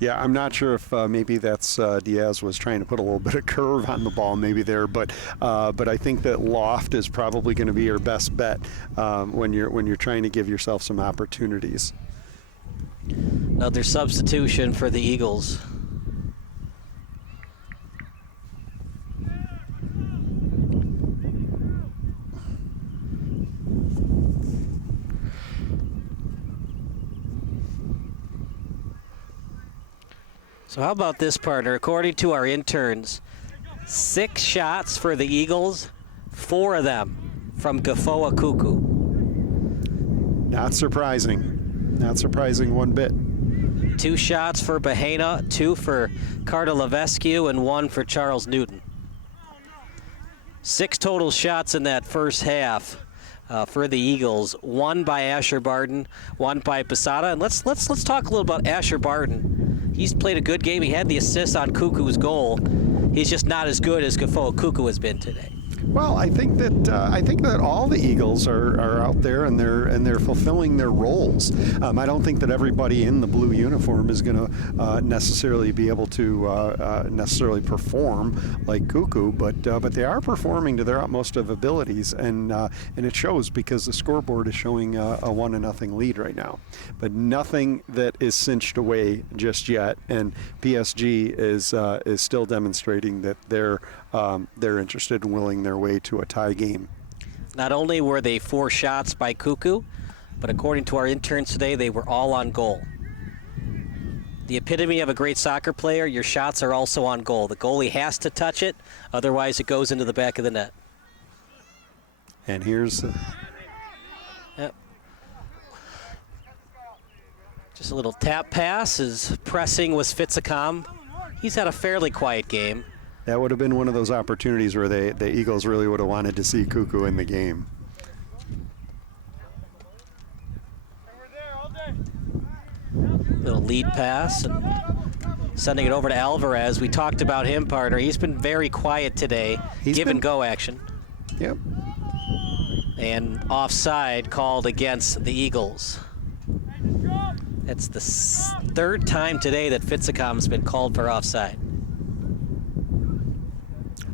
Yeah, I'm not sure if maybe that's Diaz was trying to put a little bit of curve on the ball maybe there, but I think that loft is probably going to be your best bet when you're trying to give yourself some opportunities. Another substitution for the Eagles. So how about this, partner? According to our interns, 6 shots for the Eagles, 4 of them from Gafoa Cuckoo. Not surprising. Not surprising one bit. 2 shots for Bahena, 2 for Cardelavescu, and 1 for Charles Newton. 6 total shots in that first half for the Eagles. 1 by Asher Barton, 1 by Posada. And let's talk a little about Asher Barton. He's played a good game. He had the assist on Cuckoo's goal. He's just not as good as Gafoa Cuckoo has been today. Well, I think that all the Eagles are out there and they're fulfilling their roles. I don't think that everybody in the blue uniform is going to necessarily be able to necessarily perform like Cuckoo, but they are performing to their utmost of abilities, and it shows because the scoreboard is showing a 1-0 lead right now. But nothing that is cinched away just yet, and PSG is still demonstrating that they're interested and willing their way to a tie game. Not only were they 4 shots by Cuckoo, but according to our interns today, they were all on goal. The epitome of a great soccer player, your shots are also on goal. The goalie has to touch it, otherwise it goes into the back of the net. And here's... Yep. Just a little tap pass. His pressing was Fitzicom. He's had a fairly quiet game. That would have been one of those opportunities where the Eagles really would have wanted to see Cuckoo in the game. Little lead pass and sending it over to Alvarez. We talked about him, partner. He's been very quiet today. Give and go action. Yep. And offside called against the Eagles. It's the 3rd time today that Fitzicom's been called for offside.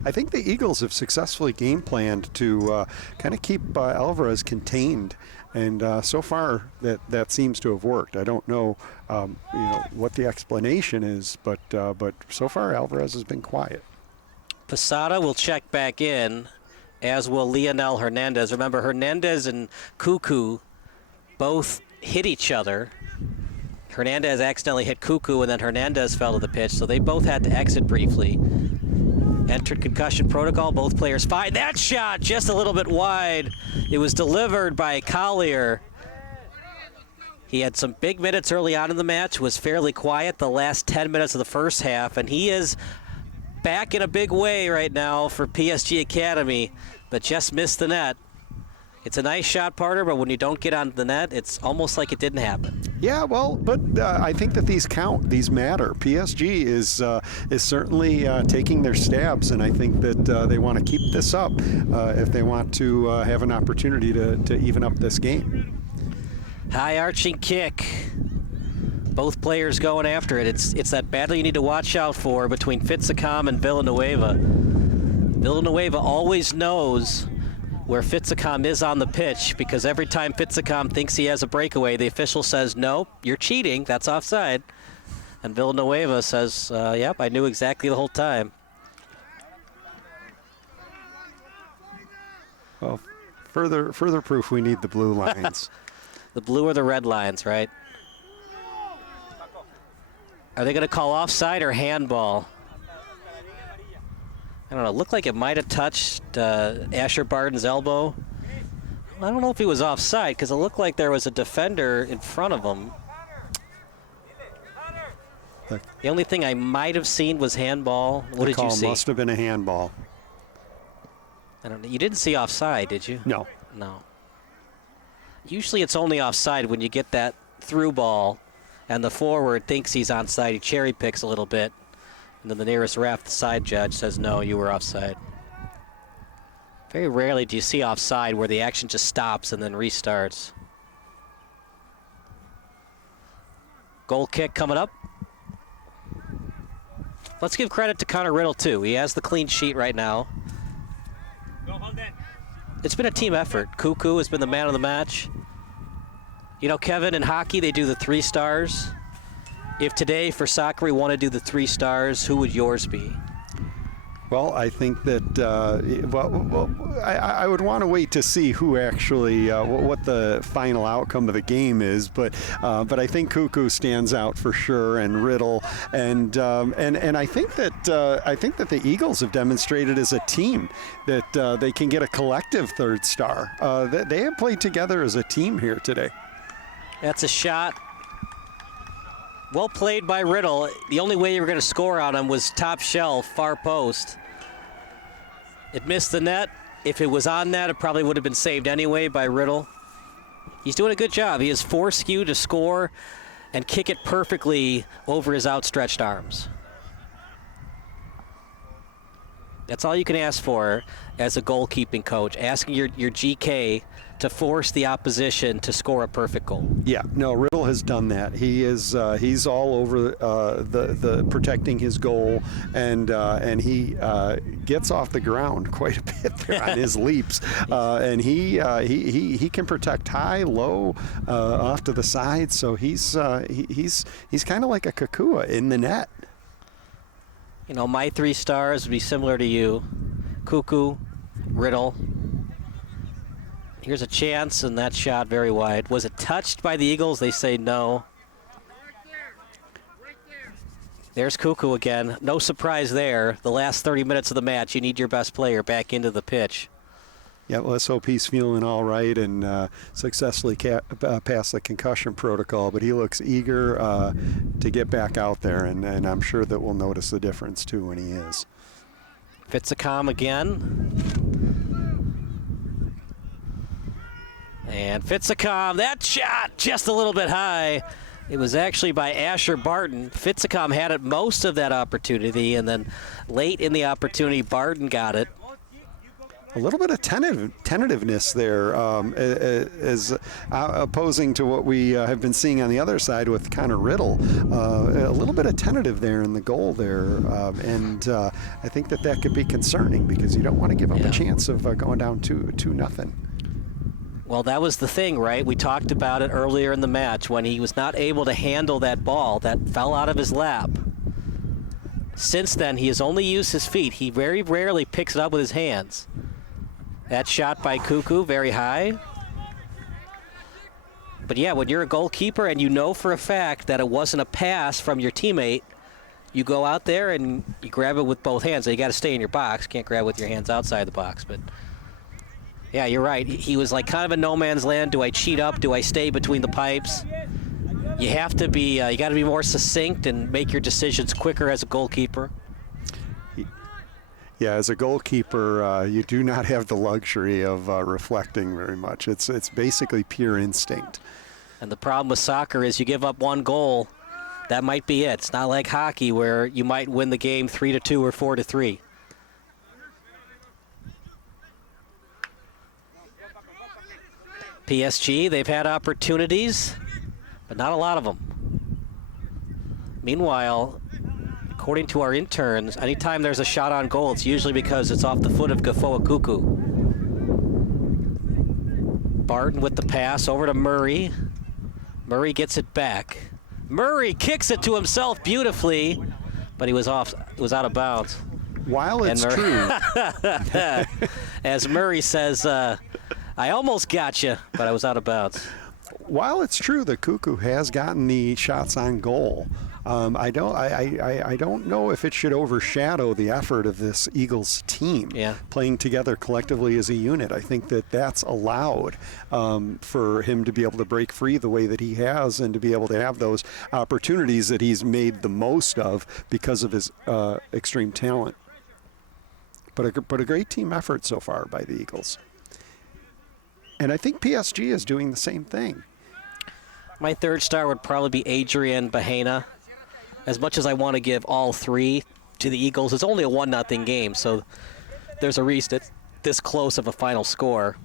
I think the Eagles have successfully game planned to kind of keep Alvarez contained, and so far that seems to have worked. I don't know, what the explanation is, but so far Alvarez has been quiet. Posada will check back in, as will Leonel Hernandez. Remember, Hernandez and Cuckoo both hit each other. Hernandez accidentally hit Cuckoo, and then Hernandez fell to the pitch, so they both had to exit briefly. Entered concussion protocol. Both players fine. That shot just a little bit wide. It was delivered by Collier. He had some big minutes early on in the match, was fairly quiet the last 10 minutes of the first half, and he is back in a big way right now for PSG Academy, but just missed the net. It's a nice shot, partner, but when you don't get on the net, it's almost like it didn't happen. Yeah, well, but I think that these count. These matter. PSG is certainly taking their stabs, and I think that they want to keep this up if they want to have an opportunity to even up this game. High arching kick. Both players going after it. It's that battle you need to watch out for between Fitzicom and Villanueva. Villanueva always knows where Fitzicom is on the pitch, because every time Fitzicom thinks he has a breakaway, the official says, no, you're cheating, that's offside. And Villanueva says, yep, I knew exactly the whole time. Well, further proof we need the blue lines. The blue or the red lines, right? Are they going to call offside or handball? I don't know. It looked like it might have touched Asher Barton's elbow. I don't know if he was offside because it looked like there was a defender in front of him. The only thing I might have seen was handball. What did you see? The call must have been a handball. I don't know. You didn't see offside, did you? No. No. Usually it's only offside when you get that through ball and the forward thinks he's onside. He cherry picks a little bit. And then the nearest ref, the side judge, says, no, you were offside. Very rarely do you see offside where the action just stops and then restarts. Goal kick coming up. Let's give credit to Connor Riddle, too. He has the clean sheet right now. It's been a team effort. Cuckoo has been the man of the match. You know, Kevin, in hockey, they do the 3 stars. If today, for soccer, we want to do the 3 stars, who would yours be? Well, I think that I would want to wait to see who actually what the final outcome of the game is, but I think Cuckoo stands out for sure, and Riddle, and I think that the Eagles have demonstrated as a team that they can get a collective 3rd star. They have played together as a team here today. That's a shot. Well played by Riddle. The only way you were going to score on him was top shelf, far post. It missed the net. If it was on net, it probably would have been saved anyway by Riddle. He's doing a good job. He has forced you to score and kick it perfectly over his outstretched arms. That's all you can ask for as a goalkeeping coach, asking your GK to force the opposition to score a perfect goal. Yeah, no, Riddle has done that. He is he's all over the protecting his goal, and he gets off the ground quite a bit there on his leaps, and he can protect high, low, off to the side. So he's kind of like a Kakua in the net. You know, my 3 stars would be similar to you. Cuckoo, Riddle. Here's a chance, and that shot very wide. Was it touched by the Eagles? They say no. There's Cuckoo again. No surprise there. The last 30 minutes of the match, you need your best player back into the pitch. Yeah, let's hope he's feeling all right and successfully passed the concussion protocol. But he looks eager to get back out there, and I'm sure that we'll notice the difference, too, when he is. Fitzicom again. And Fitzicom, that shot just a little bit high. It was actually by Asher Barton. Fitzicom had it most of that opportunity, and then late in the opportunity, Barton got it. A little bit of tentativeness there, as opposing to what we have been seeing on the other side with Connor Riddle. A little bit of tentative there in the goal there, and I think that could be concerning because you don't want to give up a chance of going down 2-0. Well, that was the thing, right? We talked about it earlier in the match when he was not able to handle that ball that fell out of his lap. Since then, he has only used his feet. He very rarely picks it up with his hands. That shot by Cuckoo, very high. But yeah, when you're a goalkeeper and you know for a fact that it wasn't a pass from your teammate, you go out there and you grab it with both hands. So you got to stay in your box. Can't grab it with your hands outside the box. But yeah, you're right. He was like kind of in no man's land. Do I cheat up? Do I stay between the pipes? You have to be. You got to be more succinct and make your decisions quicker as a goalkeeper. Yeah, as a goalkeeper, you do not have the luxury of reflecting very much. It's basically pure instinct. And the problem with soccer is you give up one goal, that might be it. It's not like hockey where you might win the game 3-2 or 4-3. PSG, they've had opportunities, but not a lot of them. Meanwhile, according to our interns, anytime there's a shot on goal, it's usually because it's off the foot of Gafoa Cuckoo. Barton with the pass over to Murray. Murray gets it back. Murray kicks it to himself beautifully, but he was off. It was out of bounds. While it's true. As Murray says, I almost got you, but I was out of bounds. While it's true that Cuckoo has gotten the shots on goal, I don't know if it should overshadow the effort of this Eagles team playing together collectively as a unit. I think that's allowed for him to be able to break free the way that he has and to be able to have those opportunities that he's made the most of because of his extreme talent. but a great team effort so far by the Eagles. And I think PSG is doing the same thing. My third star would probably be Adrian Bahena. As much as I want to give all three to the Eagles, it's only a 1-0 game, so there's a reason it's this close of a final score.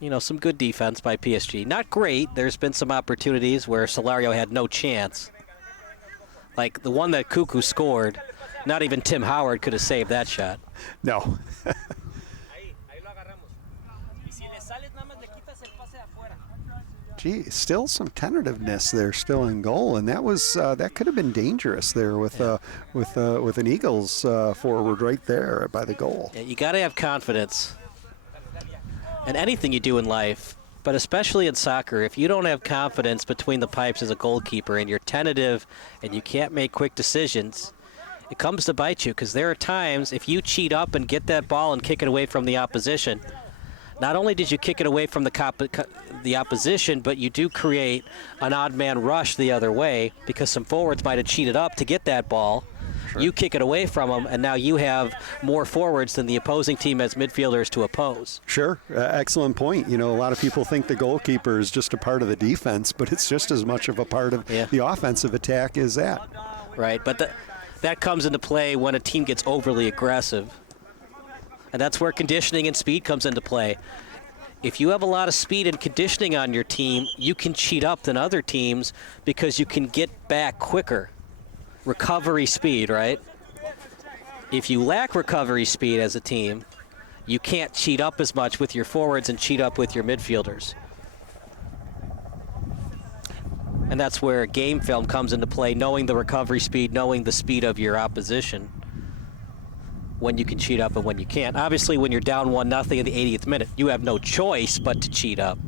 You know, some good defense by PSG. Not great. There's been some opportunities where Solario had no chance. Like the one that Cuckoo scored, not even Tim Howard could have saved that shot. No. Gee, still some tentativeness there, still in goal, and that was that could have been dangerous there with an Eagles forward right there by the goal. Yeah, you got to have confidence in anything you do in life, but especially in soccer. If you don't have confidence between the pipes as a goalkeeper and you're tentative and you can't make quick decisions, it comes to bite you, because there are times if you cheat up and get that ball and kick it away from the opposition, not only did you kick it away from the opposition, but you do create an odd man rush the other way because some forwards might have cheated up to get that ball. Sure. You kick it away from them, and now you have more forwards than the opposing team has midfielders to oppose. Sure. Excellent point. You know, a lot of people think the goalkeeper is just a part of the defense, but it's just as much of a part of the offensive attack as that. Right, but that comes into play when a team gets overly aggressive. And that's where conditioning and speed comes into play. If you have a lot of speed and conditioning on your team, you can cheat up than other teams because you can get back quicker. Recovery speed, right? If you lack recovery speed as a team, you can't cheat up as much with your forwards and cheat up with your midfielders. And that's where game film comes into play, knowing the recovery speed, knowing the speed of your opposition, when you can cheat up and when you can't. Obviously, when you're down 1-0 in the 80th minute, you have no choice but to cheat up.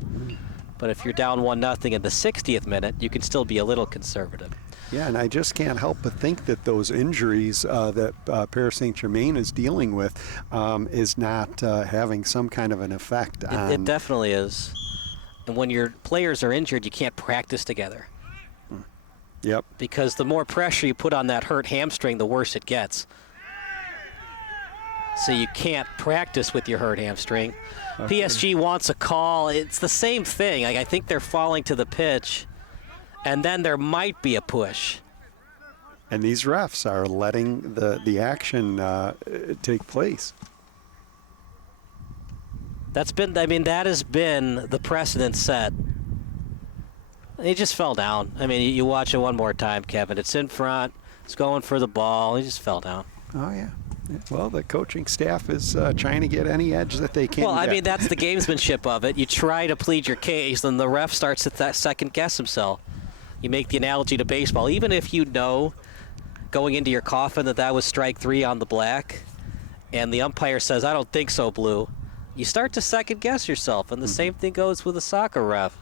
But if you're down 1-0 in the 60th minute, you can still be a little conservative. Yeah, and I just can't help but think that those injuries that Paris Saint-Germain is dealing with is not having some kind of an effect on... It definitely is. And when your players are injured, you can't practice together. Yep. Because the more pressure you put on that hurt hamstring, the worse it gets. So you can't practice with your hurt hamstring. Okay. PSG wants a call. It's the same thing. I think they're falling to the pitch, and then there might be a push. And these refs are letting the action take place. That has been the precedent set. He just fell down. I mean, you watch it one more time, Kevin. It's in front. It's going for the ball. He just fell down. Oh, yeah. Well, the coaching staff is trying to get any edge that they can. Well, I get. mean, that's the gamesmanship of it. You try to plead your case, and the ref starts to second guess himself. You make the analogy to baseball. Even if you know going into your coffin that was strike 3 on the black, and the umpire says, "I don't think so, Blue," you start to second guess yourself, and the same thing goes with a soccer ref.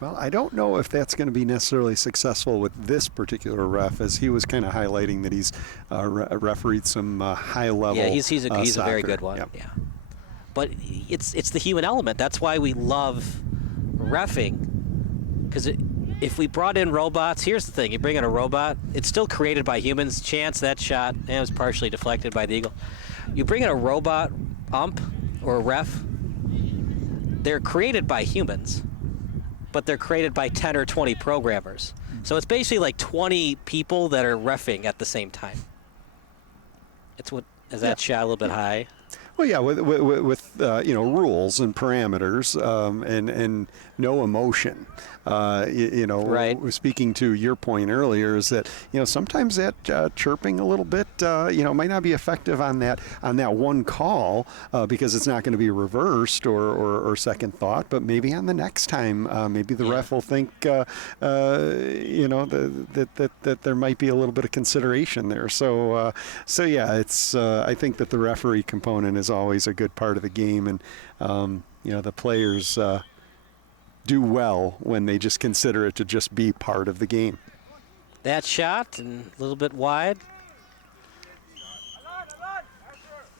Well, I don't know if that's going to be necessarily successful with this particular ref, as he was kind of highlighting that he's refereed some high-level. Yeah, he's a very good one. Yep. Yeah, but it's the human element. That's why we love reffing, because if we brought in robots, here's the thing: you bring in a robot, it's still created by humans. Chance that shot, and it was partially deflected by the Eagle. You bring in a robot ump or a ref, they're created by humans, but they're created by 10 or 20 programmers. So it's basically like 20 people that are reffing at the same time. Is that shot a little bit high? Well, yeah, with rules and parameters and no emotion. Right. Speaking to your point earlier, is that sometimes that chirping a little bit might not be effective on that one call because it's not going to be reversed or second thought, but maybe on the next time, maybe the ref will think that there might be a little bit of consideration there. So yeah, it's I think that the referee component is always a good part of the game, and the players do well when they just consider it to just be part of the game. That shot, and a little bit wide.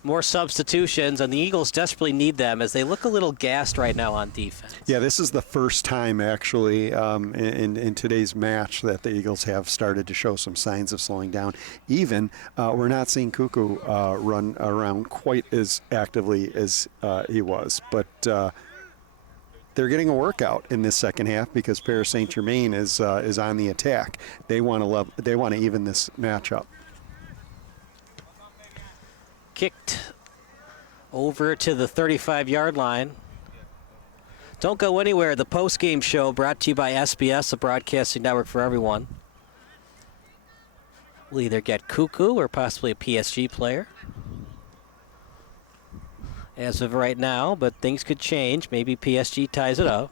more substitutions, and the Eagles desperately need them as they look a little gassed right now on defense. Yeah, this is the first time actually in today's match that the Eagles have started to show some signs of slowing down. Even we're not seeing Cuckoo run around quite as actively as he was, but they're getting a workout in this second half because Paris Saint-Germain is on the attack. They want to even this match up. Kicked over to the 35-yard line. Don't go anywhere. The post-game show brought to you by SBS, the broadcasting network for everyone. We'll either get Cuckoo or possibly a PSG player as of right now, but things could change. Maybe PSG ties it up.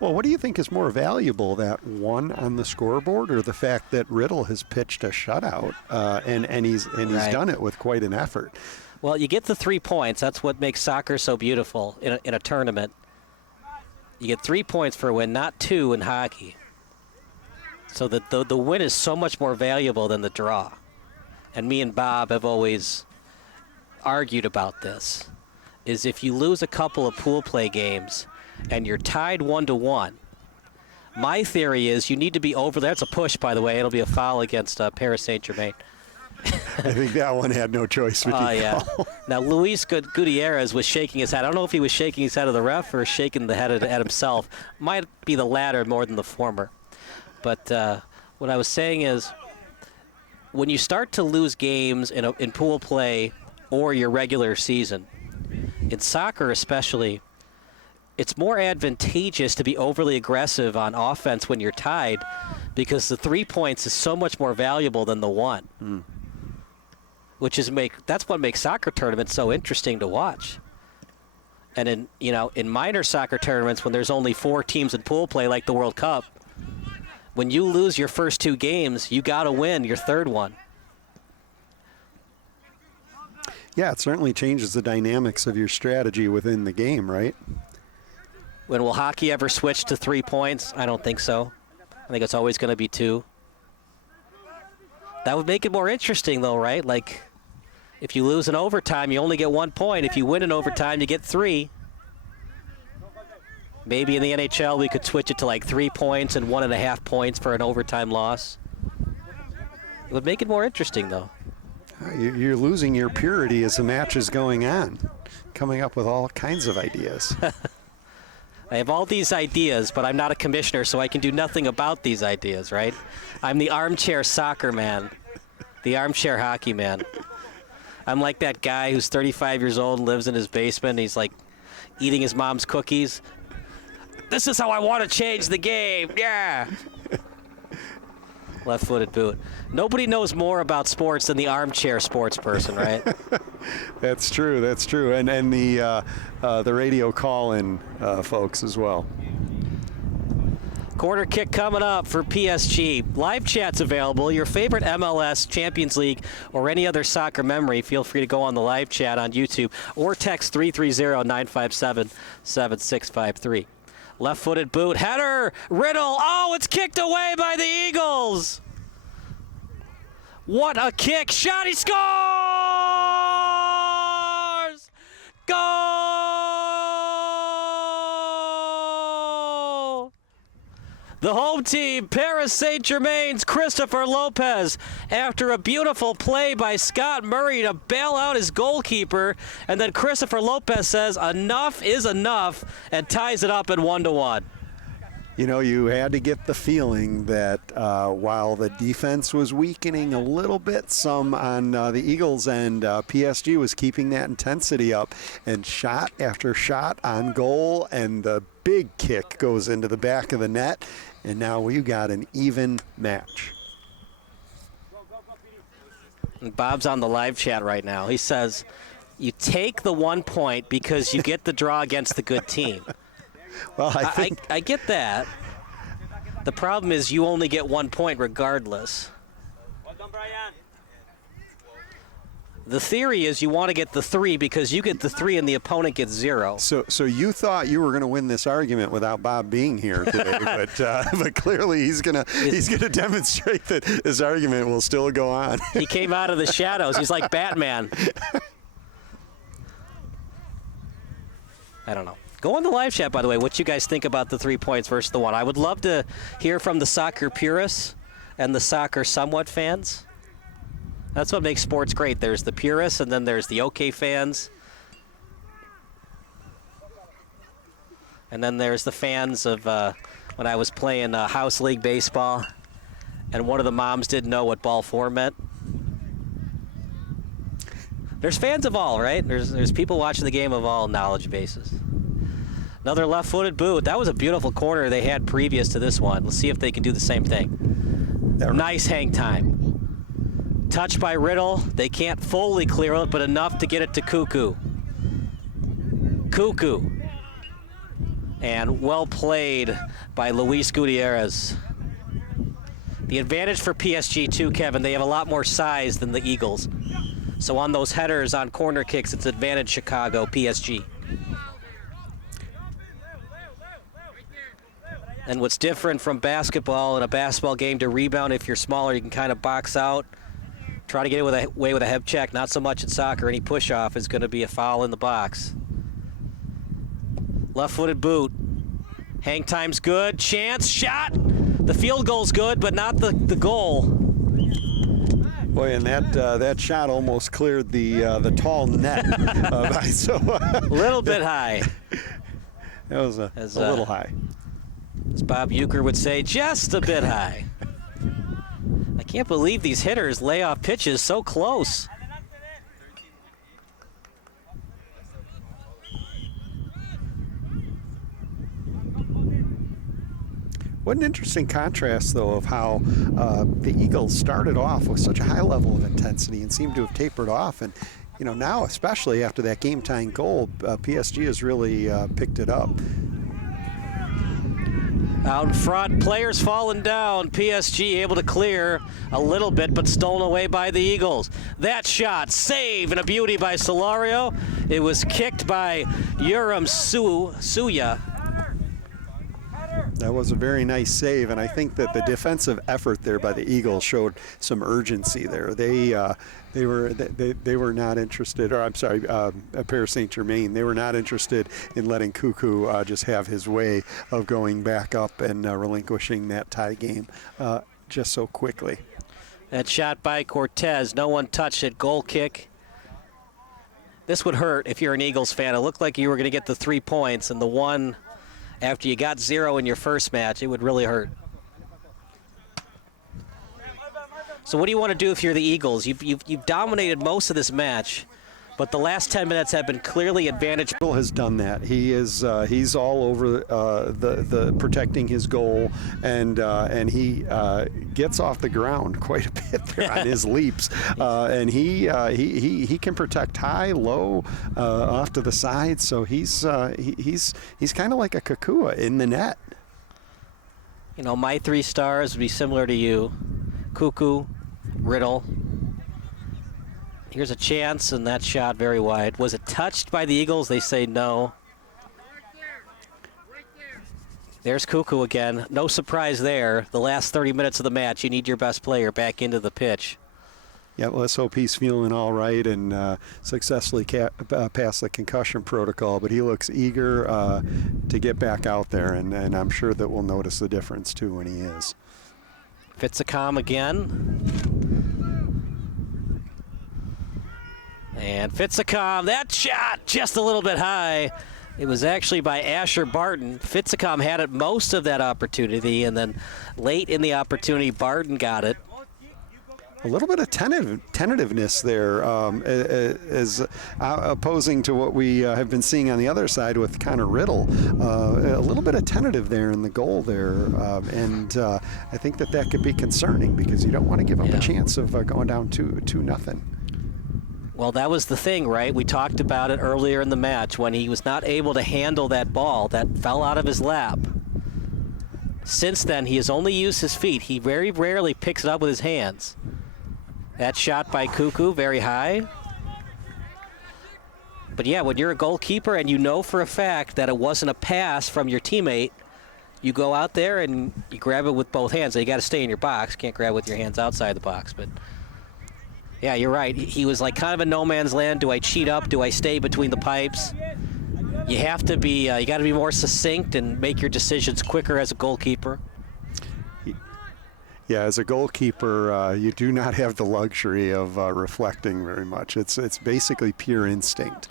Well, what do you think is more valuable, that one on the scoreboard or the fact that Riddle has pitched a shutout and he's Right. done it with quite an effort? Well, you get the 3 points. That's what makes soccer so beautiful in a tournament. You get 3 points for a win, not 2 in hockey. So the win is so much more valuable than the draw. And me and Bob have always argued about this, is if you lose a couple of pool play games and you're tied 1-1, my theory is you need to be over there. It's a push, by the way. It'll be a foul against Paris Saint-Germain. I think that one had no choice but to Yeah. call. Now, Luis Gutierrez was shaking his head. I don't know if he was shaking his head at the ref or shaking the head at himself. Might be the latter more than the former. But what I was saying is, when you start to lose games in pool play or your regular season, in soccer especially, it's more advantageous to be overly aggressive on offense when you're tied because the 3 points is so much more valuable than the 1. That's what makes soccer tournaments so interesting to watch. And in minor soccer tournaments, when there's only 4 teams in pool play like the World Cup, when you lose your first 2 games, you got to win your third one. Yeah, it certainly changes the dynamics of your strategy within the game, right? When will hockey ever switch to 3 points? I don't think so. I think it's always going to be 2. That would make it more interesting, though, right? Like, if you lose in overtime, you only get 1 point. If you win in overtime, you get 3. Maybe in the NHL, we could switch it to like 3 points and 1.5 points for an overtime loss. It would make it more interesting, though. You're losing your purity as the match is going on, coming up with all kinds of ideas. I have all these ideas, but I'm not a commissioner, so I can do nothing about these ideas, right? I'm the armchair soccer man, the armchair hockey man. I'm like that guy who's 35 years old and lives in his basement. He's like eating his mom's cookies. This is how I want to change the game. Yeah. Left-footed boot. Nobody knows more about sports than the armchair sports person, right? That's true. That's true. And the radio call-in folks as well. Corner kick coming up for PSG. Live chat's available. Your favorite MLS, Champions League, or any other soccer memory, feel free to go on the live chat on YouTube or text 330-957-7653. Left-footed boot. Header. Riddle. Oh, it's kicked away by the Eagles. What a kick. Shot. He scores! Goal! The home team, Paris Saint-Germain's Christopher Lopez, after a beautiful play by Scott Murray to bail out his goalkeeper, and then Christopher Lopez says enough is enough and ties it up at 1-1. You know, you had to get the feeling that while the defense was weakening a little bit, some on the Eagles' end, PSG was keeping that intensity up, and shot after shot on goal, and the big kick goes into the back of the net, and now we've got an even match. Bob's on the live chat right now. He says, you take the 1 point because you get the draw against the good team. Well, I get that. The problem is you only get 1 point regardless. The theory is you want to get the 3 because you get the 3 and the opponent gets 0. So you thought you were going to win this argument without Bob being here today, but clearly he's gonna demonstrate that this argument will still go on. He came out of the shadows. He's like Batman. I don't know. Go on the live chat, by the way, what you guys think about the 3 points versus the 1. I would love to hear from the soccer purists and the soccer somewhat fans. That's what makes sports great. There's the purists, and then there's the okay fans. And then there's the fans of when I was playing house league baseball, and one of the moms didn't know what ball 4 meant. There's fans of all, right? There's people watching the game of all knowledge bases. Another left-footed boot. That was a beautiful corner they had previous to this one. Let's see if they can do the same thing. Nice hang time. Touch by Riddle. They can't fully clear it, but enough to get it to Cuckoo. Cuckoo. And well played by Luis Gutierrez. The advantage for PSG too, Kevin, they have a lot more size than the Eagles. So on those headers, on corner kicks, it's advantage Chicago, PSG. And what's different from basketball, in a basketball game to rebound, if you're smaller, you can kind of box out. Try to get away with a head check. Not so much in soccer. Any push-off is going to be a foul in the box. Left-footed boot. Hang time's good. Chance. Shot. The field goal's good, but not the goal. Boy, and that shot almost cleared the tall net. A little bit high. That was a little high. As Bob Euchre would say, just a bit high. I can't believe these hitters lay off pitches so close. What an interesting contrast, though, of how the Eagles started off with such a high level of intensity and seemed to have tapered off. And, you know, now, especially after that game-tying goal, PSG has really picked it up. Out in front, players falling down. PSG able to clear a little bit, but stolen away by the Eagles. That shot, save, and a beauty by Solario. It was kicked by Urim Suya. That was a very nice save, and I think that the defensive effort there by the Eagles showed some urgency there. They were not interested, or I'm sorry, Paris Saint-Germain, they were not interested in letting Cuckoo just have his way of going back up and relinquishing that tie game just so quickly. That shot by Cortez, no one touched it, goal kick. This would hurt if you're an Eagles fan. It looked like you were going to get the 3 points, and the one after you got 0 in your first match, it would really hurt. So what do you want to do if you're the Eagles? You've dominated most of this match, but the last 10 minutes have been clearly advantage. Has done that. He is he's all over the protecting his goal, and he gets off the ground quite a bit there on his leaps, and he can protect high, low, off to the side. So he's kind of like a Kakua in the net. You know, my 3 stars would be similar to you, Cuckoo, Riddle. Here's a chance, and that shot very wide. Was it touched by the Eagles? They say no. There's Cuckoo again. No surprise there. The last 30 minutes of the match, you need your best player back into the pitch. Yeah, let's hope he's feeling all right and successfully passed the concussion protocol. But he looks eager to get back out there, and I'm sure that we'll notice the difference, too, when he is. Fitzicom again. And Fitzicom, that shot just a little bit high. It was actually by Asher Barton. Fitzicom had it most of that opportunity, and then late in the opportunity, Barton got it. A little bit of tentativeness there, as opposing to what we have been seeing on the other side with Connor Riddle. A little bit of tentative there in the goal there, and I think that could be concerning because you don't want to give up a chance of going down 2-0. Well, that was the thing, right? We talked about it earlier in the match when he was not able to handle that ball that fell out of his lap. Since then, he has only used his feet. He very rarely picks it up with his hands. That shot by Cuckoo, very high. But yeah, when you're a goalkeeper and you know for a fact that it wasn't a pass from your teammate, you go out there and you grab it with both hands. So you got to stay in your box. Can't grab with your hands outside the box. But yeah, you're right. He was like kind of in no man's land. Do I cheat up? Do I stay between the pipes? You have to be. You got to be more succinct and make your decisions quicker as a goalkeeper. Yeah, as a goalkeeper, you do not have the luxury of reflecting very much. It's basically pure instinct.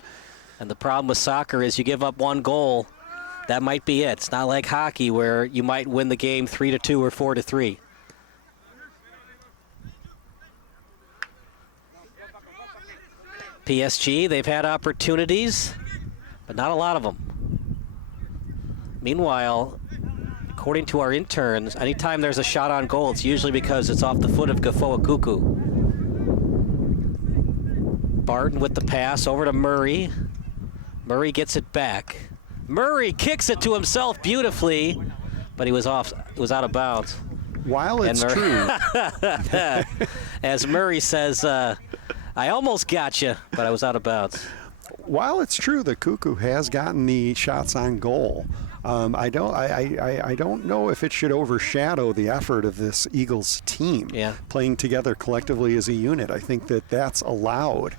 And the problem with soccer is you give up one goal, that might be it. It's not like hockey where you might win the game 3-2 or 4-3. PSG, they've had opportunities, but not a lot of them. Meanwhile, according to our interns, anytime there's a shot on goal, it's usually because it's off the foot of Gafoa Cuckoo. Barton with the pass over to Murray. Murray gets it back. Murray kicks it to himself beautifully, but he was off. It was out of bounds. While it's true, as Murray says, I almost got you, but I was out of bounds. While it's true that Cuckoo has gotten the shots on goal, I don't know if it should overshadow the effort of this Eagles team playing together collectively as a unit. I think that that's allowed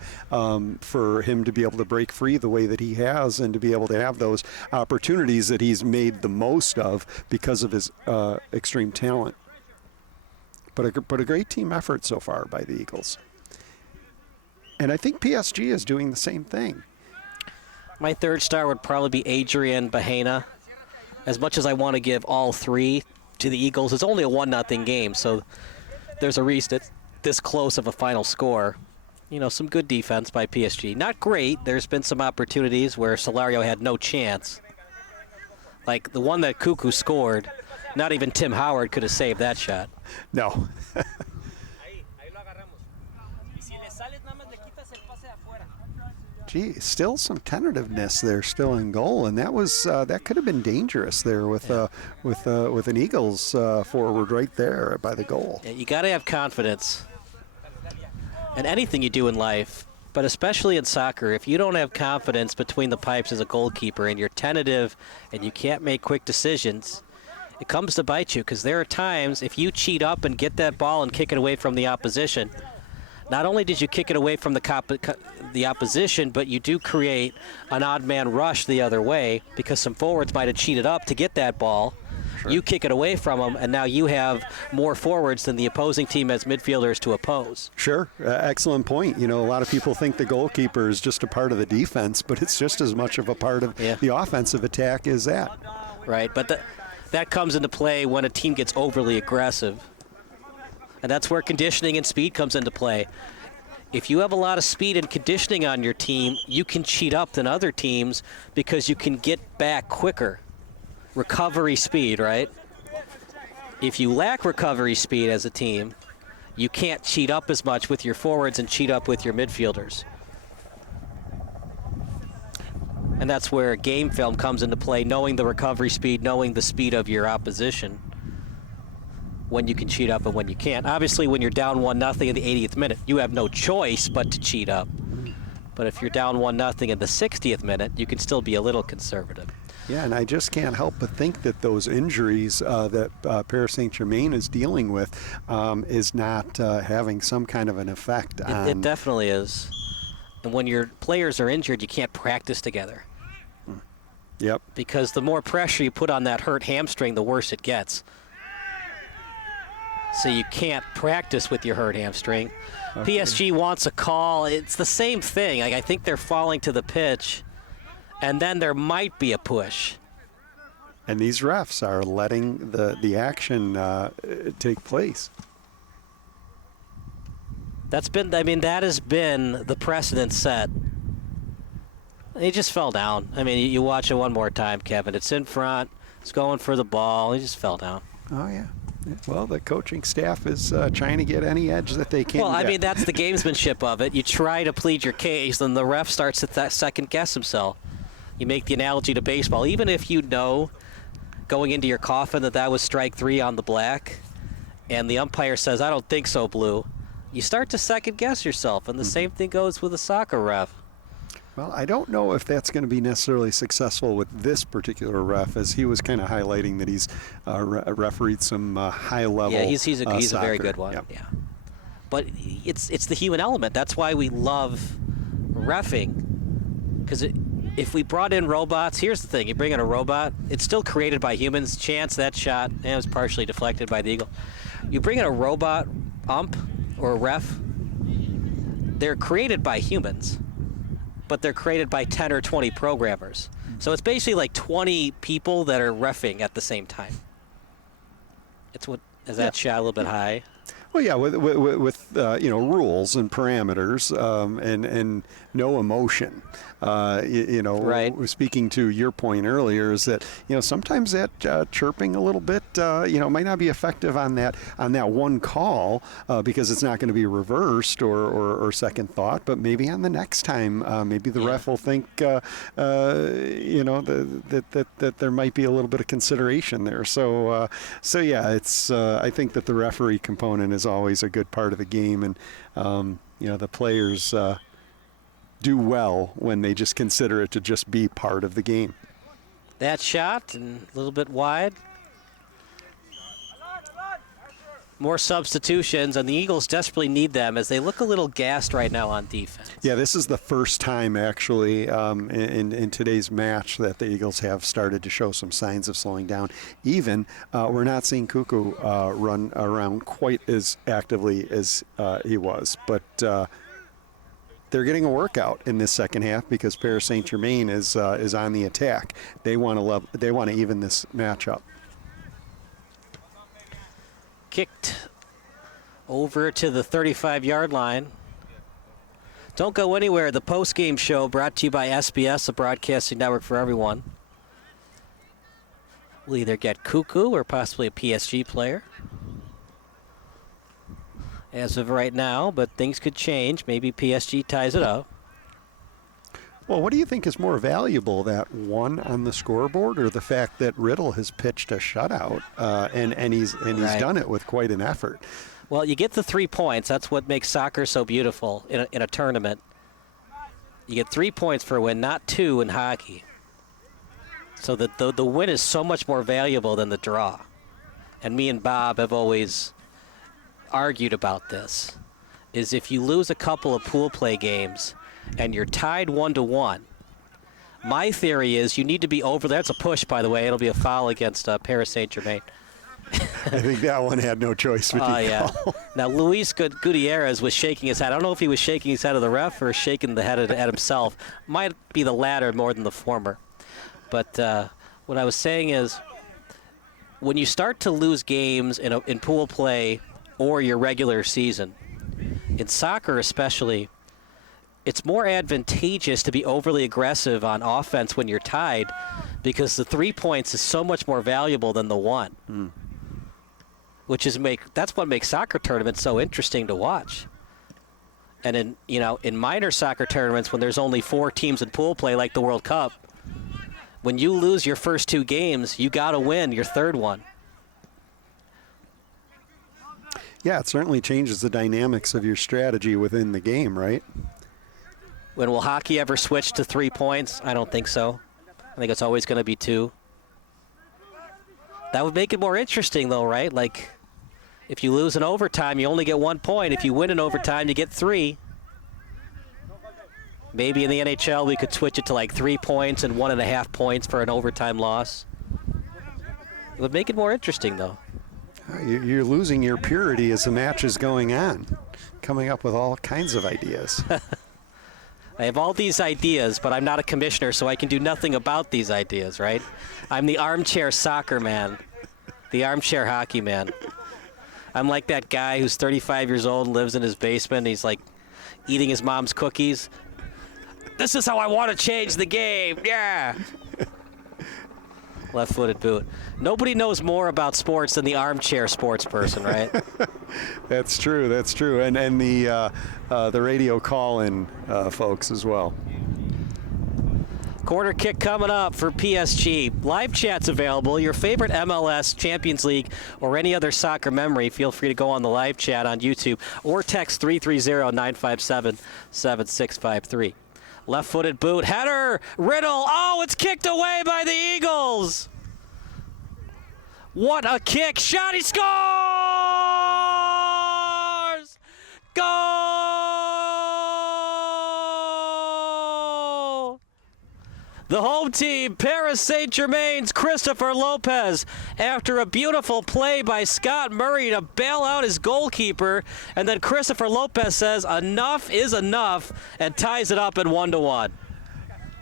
for him to be able to break free the way that he has and to be able to have those opportunities that he's made the most of because of his extreme talent. But a great team effort so far by the Eagles. And I think PSG is doing the same thing. My third star would probably be Adrian Bahena. As much as I want to give all three to the Eagles, it's only a 1-0 game, so there's a reason it's this close of a final score. You know, some good defense by PSG. Not great. There's been some opportunities where Solario had no chance. Like the one that Cuckoo scored, not even Tim Howard could have saved that shot. No. Gee, still some tentativeness there, still in goal, and that was that could have been dangerous there with an Eagles forward right there by the goal. Yeah, you got to have confidence in anything you do in life, but especially in soccer. If you don't have confidence between the pipes as a goalkeeper and you're tentative and you can't make quick decisions, it comes to bite you. Because there are times if you cheat up and get that ball and kick it away from the opposition. Not only did you kick it away from the opposition, but you do create an odd man rush the other way because some forwards might have cheated up to get that ball. Sure. You kick it away from them, and now you have more forwards than the opposing team has midfielders to oppose. Sure. Excellent point. You know, a lot of people think the goalkeeper is just a part of the defense, but it's just as much of a part of the offensive attack as that. Right, but that comes into play when a team gets overly aggressive. And that's where conditioning and speed comes into play. If you have a lot of speed and conditioning on your team, you can cheat up than other teams because you can get back quicker. Recovery speed, right? If you lack recovery speed as a team, you can't cheat up as much with your forwards and cheat up with your midfielders. And that's where game film comes into play, knowing the recovery speed, knowing the speed of your opposition. When you can cheat up and when you can't. Obviously, when you're down 1-0 in the 80th minute, you have no choice but to cheat up. But if you're down 1-0 in the 60th minute, you can still be a little conservative. Yeah, and I just can't help but think that those injuries that Paris Saint-Germain is dealing with is not having some kind of an effect on... It definitely is. And when your players are injured, you can't practice together. Yep. Because the more pressure you put on that hurt hamstring, the worse it gets. So you can't practice with your hurt hamstring. Okay. PSG wants a call. It's the same thing. Like, I think they're falling to the pitch, and then there might be a push. And these refs are letting the action take place. That has been the precedent set. He just fell down. I mean, you watch it one more time, Kevin. It's in front. It's going for the ball. He just fell down. Oh, yeah. Well, the coaching staff is trying to get any edge that they can. Well, I get. mean, that's the gamesmanship of it. You try to plead your case, and the ref starts to second-guess himself. You make the analogy to baseball. Even if you know going into your coffin that was strike 3 on the black, and the umpire says, I don't think so, Blue, you start to second-guess yourself, and the same thing goes with a soccer ref. Well, I don't know if that's going to be necessarily successful with this particular ref, as he was kind of highlighting that he's refereed some high-level. Yeah, he's a very good one. Yep. Yeah, but it's the human element. That's why we love reffing, because if we brought in robots, here's the thing: you bring in a robot, it's still created by humans. Chance that shot, and it was partially deflected by the eagle. You bring in a robot ump or a ref, they're created by humans, but they're created by 10 or 20 programmers. So it's basically like 20 people that are reffing at the same time. Is that shot a little bit high? Well, yeah, with rules and parameters, and no emotion. Right. Speaking to your point earlier, is that sometimes that chirping a little bit, might not be effective on that one call because it's not going to be reversed or second thought. But maybe on the next time, maybe the ref will think, that there might be a little bit of consideration there. So yeah, it's I think that the referee component is always a good part of the game, and the players do well when they just consider it to just be part of the game. That shot and a little bit wide. More substitutions, and the Eagles desperately need them as they look a little gassed right now on defense. Yeah, this is the first time actually in today's match that the Eagles have started to show some signs of slowing down. Even we're not seeing Cuckoo run around quite as actively as he was, but they're getting a workout in this second half because Paris Saint-Germain is on the attack. They want to even this match up. Kicked over to the 35-yard line. Don't go anywhere. The post-game show brought to you by SBS, the broadcasting network for everyone. We'll either get Cuckoo or possibly a PSG player as of right now, but things could change. Maybe PSG ties it up. Well, what do you think is more valuable, that one on the scoreboard or the fact that Riddle has pitched a shutout and he's done it with quite an effort? Well, you get the 3 points. That's what makes soccer so beautiful in a tournament. You get 3 points for a win, not 2 in hockey. So the win is so much more valuable than the draw. And me and Bob have always argued about this, is if you lose a couple of pool play games and you're tied 1-1, my theory is you need to be over. That's a push, by the way. It'll be a foul against Paris Saint-Germain. I think that one had no choice. Yeah. Now, Luis Gutierrez was shaking his head. I don't know if he was shaking his head at the ref or shaking the head at himself. Might be the latter more than the former. But what I was saying is, when you start to lose games in pool play or your regular season, in soccer especially, it's more advantageous to be overly aggressive on offense when you're tied because the 3 points is so much more valuable than the 1. That's what makes soccer tournaments so interesting to watch. And in minor soccer tournaments, when there's only 4 teams in pool play like the World Cup, when you lose your first 2 games, you got to win your third one. Yeah, it certainly changes the dynamics of your strategy within the game, right? When will hockey ever switch to 3 points? I don't think so. I think it's always going to be 2. That would make it more interesting, though, right? Like, if you lose in overtime, you only get 1 point. If you win in overtime, you get 3. Maybe in the NHL, we could switch it to like 3 points and 1.5 points for an overtime loss. It would make it more interesting, though. You're losing your purity as the match is going on, coming up with all kinds of ideas. I have all these ideas, but I'm not a commissioner, so I can do nothing about these ideas, right? I'm the armchair soccer man, the armchair hockey man. I'm like that guy who's 35 years old and lives in his basement. He's like eating his mom's cookies. This is how I want to change the game. Yeah. Left-footed boot. Nobody knows more about sports than the armchair sports person, right? That's true. That's true. And the radio call-in folks as well. Corner kick coming up for PSG. Live chat's available. Your favorite MLS, Champions League, or any other soccer memory, feel free to go on the live chat on YouTube or text 330-957-7653. Left-footed boot, header, Riddle. Oh, it's kicked away by the Eagles. What a kick, shot, he scores! Goal! The home team, Paris Saint-Germain's Christopher Lopez, after a beautiful play by Scott Murray to bail out his goalkeeper, and then Christopher Lopez says enough is enough and ties it up at 1-1.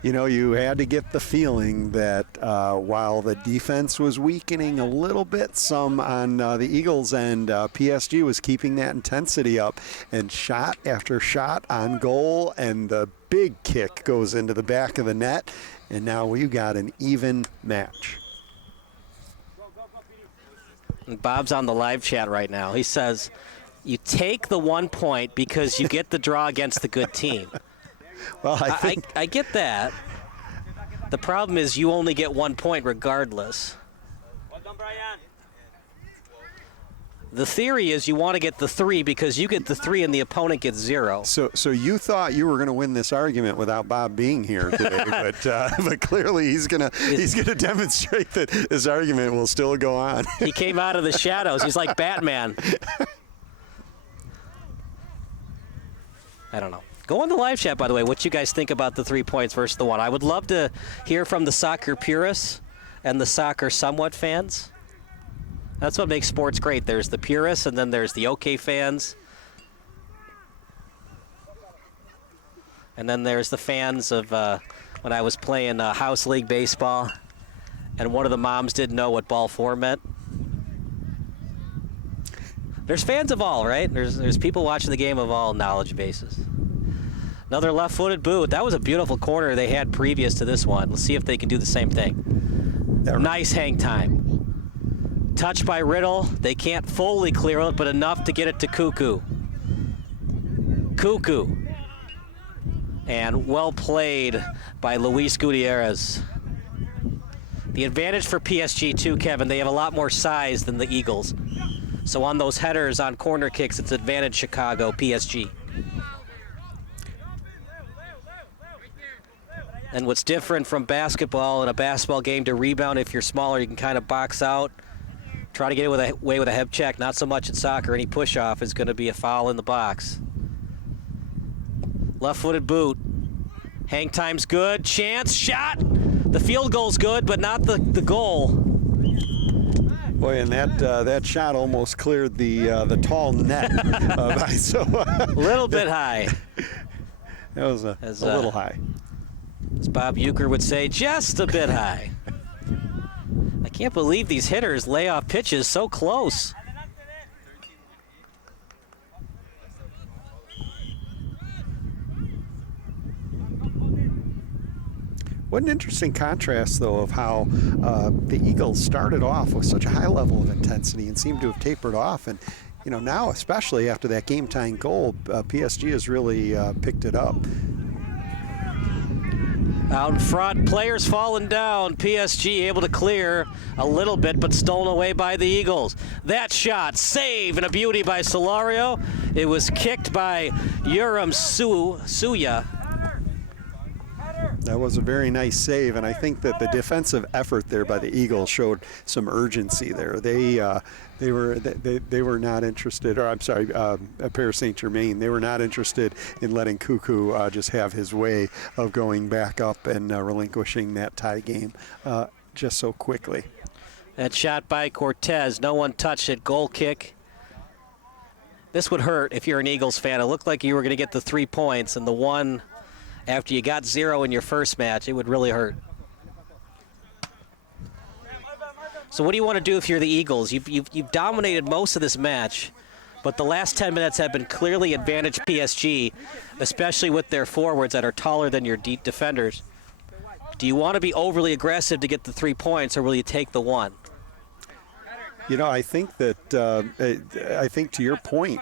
You know, you had to get the feeling that while the defense was weakening a little bit, some on the Eagles' end, PSG was keeping that intensity up, and shot after shot on goal, and the big kick goes into the back of the net, and now we've got an even match. And Bob's on the live chat right now. He says, you take the 1 point because you get the draw against the good team. Well, I get that. The problem is you only get 1 point regardless. Well done, Brian. The theory is you want to get the 3 because you get the 3 and the opponent gets 0. So you thought you were going to win this argument without Bob being here today, but clearly he's gonna demonstrate that this argument will still go on. He came out of the shadows. He's like Batman. I don't know. Go on the live chat, by the way, what you guys think about the 3 points versus the 1. I would love to hear from the soccer purists and the soccer somewhat fans. That's what makes sports great. There's the purists, and then there's the okay fans. And then there's the fans of when I was playing house league baseball, and one of the moms didn't know what ball 4 meant. There's fans of all, right? There's people watching the game of all knowledge bases. Another left-footed boot. That was a beautiful corner they had previous to this one. Let's see if they can do the same thing. Nice hang time. Touch by Riddle. They can't fully clear it, but enough to get it to Cuckoo. Cuckoo. And well played by Luis Gutierrez. The advantage for PSG too, Kevin, they have a lot more size than the Eagles. So on those headers, on corner kicks, it's advantage Chicago, PSG. And what's different from basketball, in a basketball game, to rebound, if you're smaller, you can kind of box out, try to get away with a head check. Not so much in soccer. Any push-off is going to be a foul in the box. Left-footed boot. Hang time's good. Chance, shot. The field goal's good, but not the goal. Boy, and that shot almost cleared the tall net. A little bit high. That was a little high. As Bob Euchre would say, just a bit high. I can't believe these hitters lay off pitches so close. What an interesting contrast, though, of how the Eagles started off with such a high level of intensity and seemed to have tapered off. And, you know, now, especially after that game-tying goal, PSG has really picked it up. Out in front, players falling down. PSG able to clear a little bit, but stolen away by the Eagles. That shot, save, and a beauty by Solario. It was kicked by Urim Suya. That was a very nice save, and I think that the defensive effort there by the Eagles showed some urgency there. They were not interested, or I'm sorry, Paris Saint-Germain, they were not interested in letting Cuckoo just have his way of going back up and relinquishing that tie game just so quickly. That shot by Cortez, no one touched it, goal kick. This would hurt if you're an Eagles fan. It looked like you were going to get the 3 points, and the one after you got 0 in your first match, it would really hurt. So what do you want to do if you're the Eagles? You've dominated most of this match, but the last 10 minutes have been clearly advantage PSG, especially with their forwards that are taller than your deep defenders. Do you want to be overly aggressive to get the 3 points, or will you take the 1? You know, I think that, I think to your point,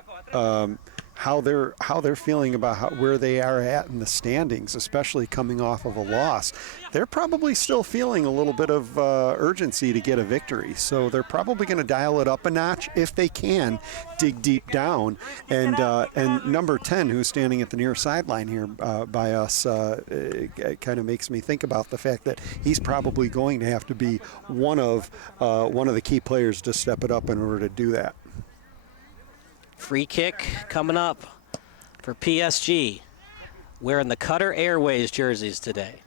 how they're feeling about where they are at in the standings, especially coming off of a loss. They're probably still feeling a little bit of urgency to get a victory, so they're probably going to dial it up a notch if they can dig deep down. And number 10, who's standing at the near sideline here by us, it kind of makes me think about the fact that he's probably going to have to be one of the key players to step it up in order to do that. Free kick coming up for PSG, wearing the Qatar Airways jerseys today.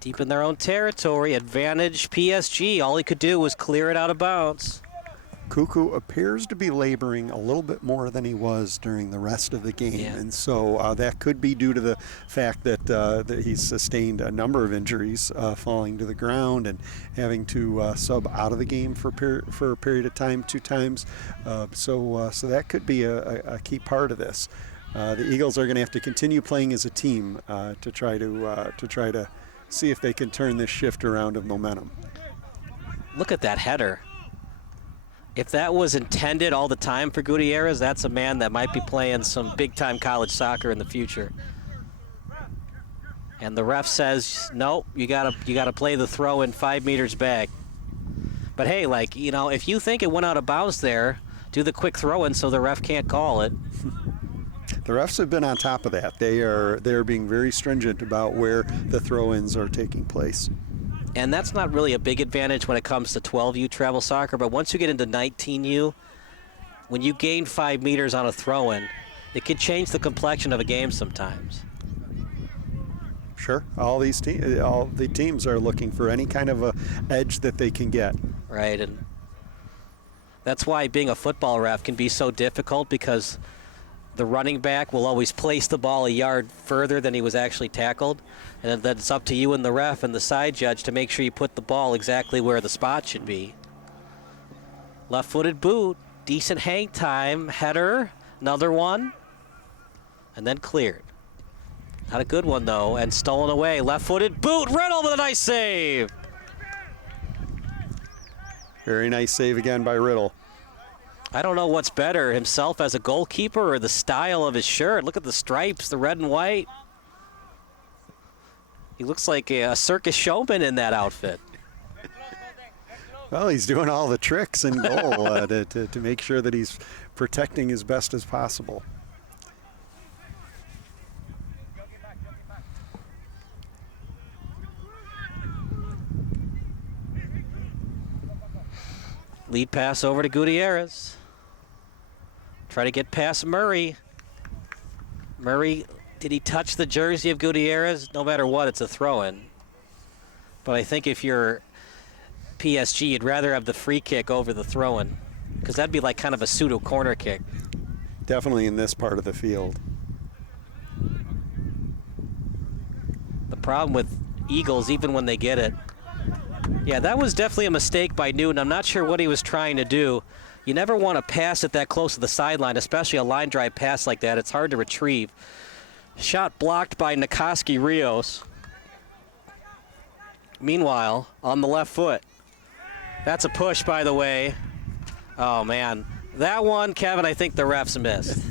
Deep in their own territory, advantage PSG. All he could do was clear it out of bounds. Cuckoo appears to be laboring a little bit more than he was during the rest of the game, and so that could be due to the fact that he's sustained a number of injuries, falling to the ground and having to sub out of the game for a period of time 2 times. So that could be a key part of this. The Eagles are going to have to continue playing as a team to try to see if they can turn this shift around of momentum. Look at that header. If that was intended all the time for Gutierrez, that's a man that might be playing some big-time college soccer in the future. And the ref says, nope, you gotta play the throw in 5 meters back. But hey, if you think it went out of bounds there, do the quick throw in so the ref can't call it. The refs have been on top of that. They're being very stringent about where the throw-ins are taking place. And that's not really a big advantage when it comes to 12U travel soccer, but once you get into 19U, when you gain 5 meters on a throw-in, it could change the complexion of a game sometimes. Sure. All the teams are looking for any kind of a edge that they can get. Right, and that's why being a football ref can be so difficult, because the running back will always place the ball a yard further than he was actually tackled. And then it's up to you and the ref and the side judge to make sure you put the ball exactly where the spot should be. Left-footed boot, decent hang time, header, another one, and then cleared. Not a good one, though, and stolen away. Left-footed boot, Riddle with a nice save. Very nice save again by Riddle. I don't know what's better, himself as a goalkeeper or the style of his shirt. Look at the stripes, the red and white. He looks like a circus showman in that outfit. Well, he's doing all the tricks in goal to make sure that he's protecting as best as possible. Lead pass over to Gutierrez. Try to get past Murray. Murray, did he touch the jersey of Gutierrez? No matter what, it's a throw-in. But I think if you're PSG, you'd rather have the free kick over the throw-in, because that'd be like kind of a pseudo corner kick. Definitely in this part of the field. The problem with Eagles, even when they get it, yeah, that was definitely a mistake by Newton. I'm not sure what he was trying to do. You never want to pass it that close to the sideline, especially a line drive pass like that. It's hard to retrieve. Shot blocked by Nikoski Rios. Meanwhile, on the left foot. That's a push, by the way. Oh, man. That one, Kevin, I think the refs missed.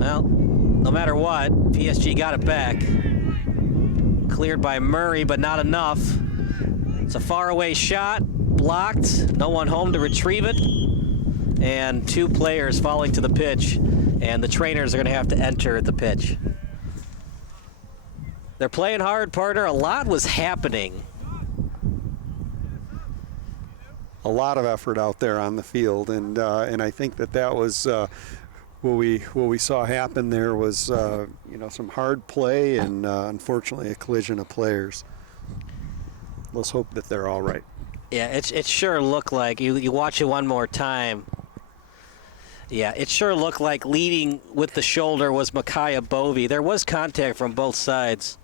Well, no matter what, PSG got it back. Cleared by Murray, but not enough. It's a faraway shot, blocked, no one home to retrieve it, and 2 players falling to the pitch, and the trainers are going to have to enter the pitch. They're playing hard, partner. A lot was happening. A lot of effort out there on the field, and I think that was what we saw happen there was some hard play and unfortunately a collision of players. Let's hope that they're all right. Yeah, it sure looked like, you watch it one more time. Yeah, it sure looked like leading with the shoulder was Micaiah Bovey. There was contact from both sides.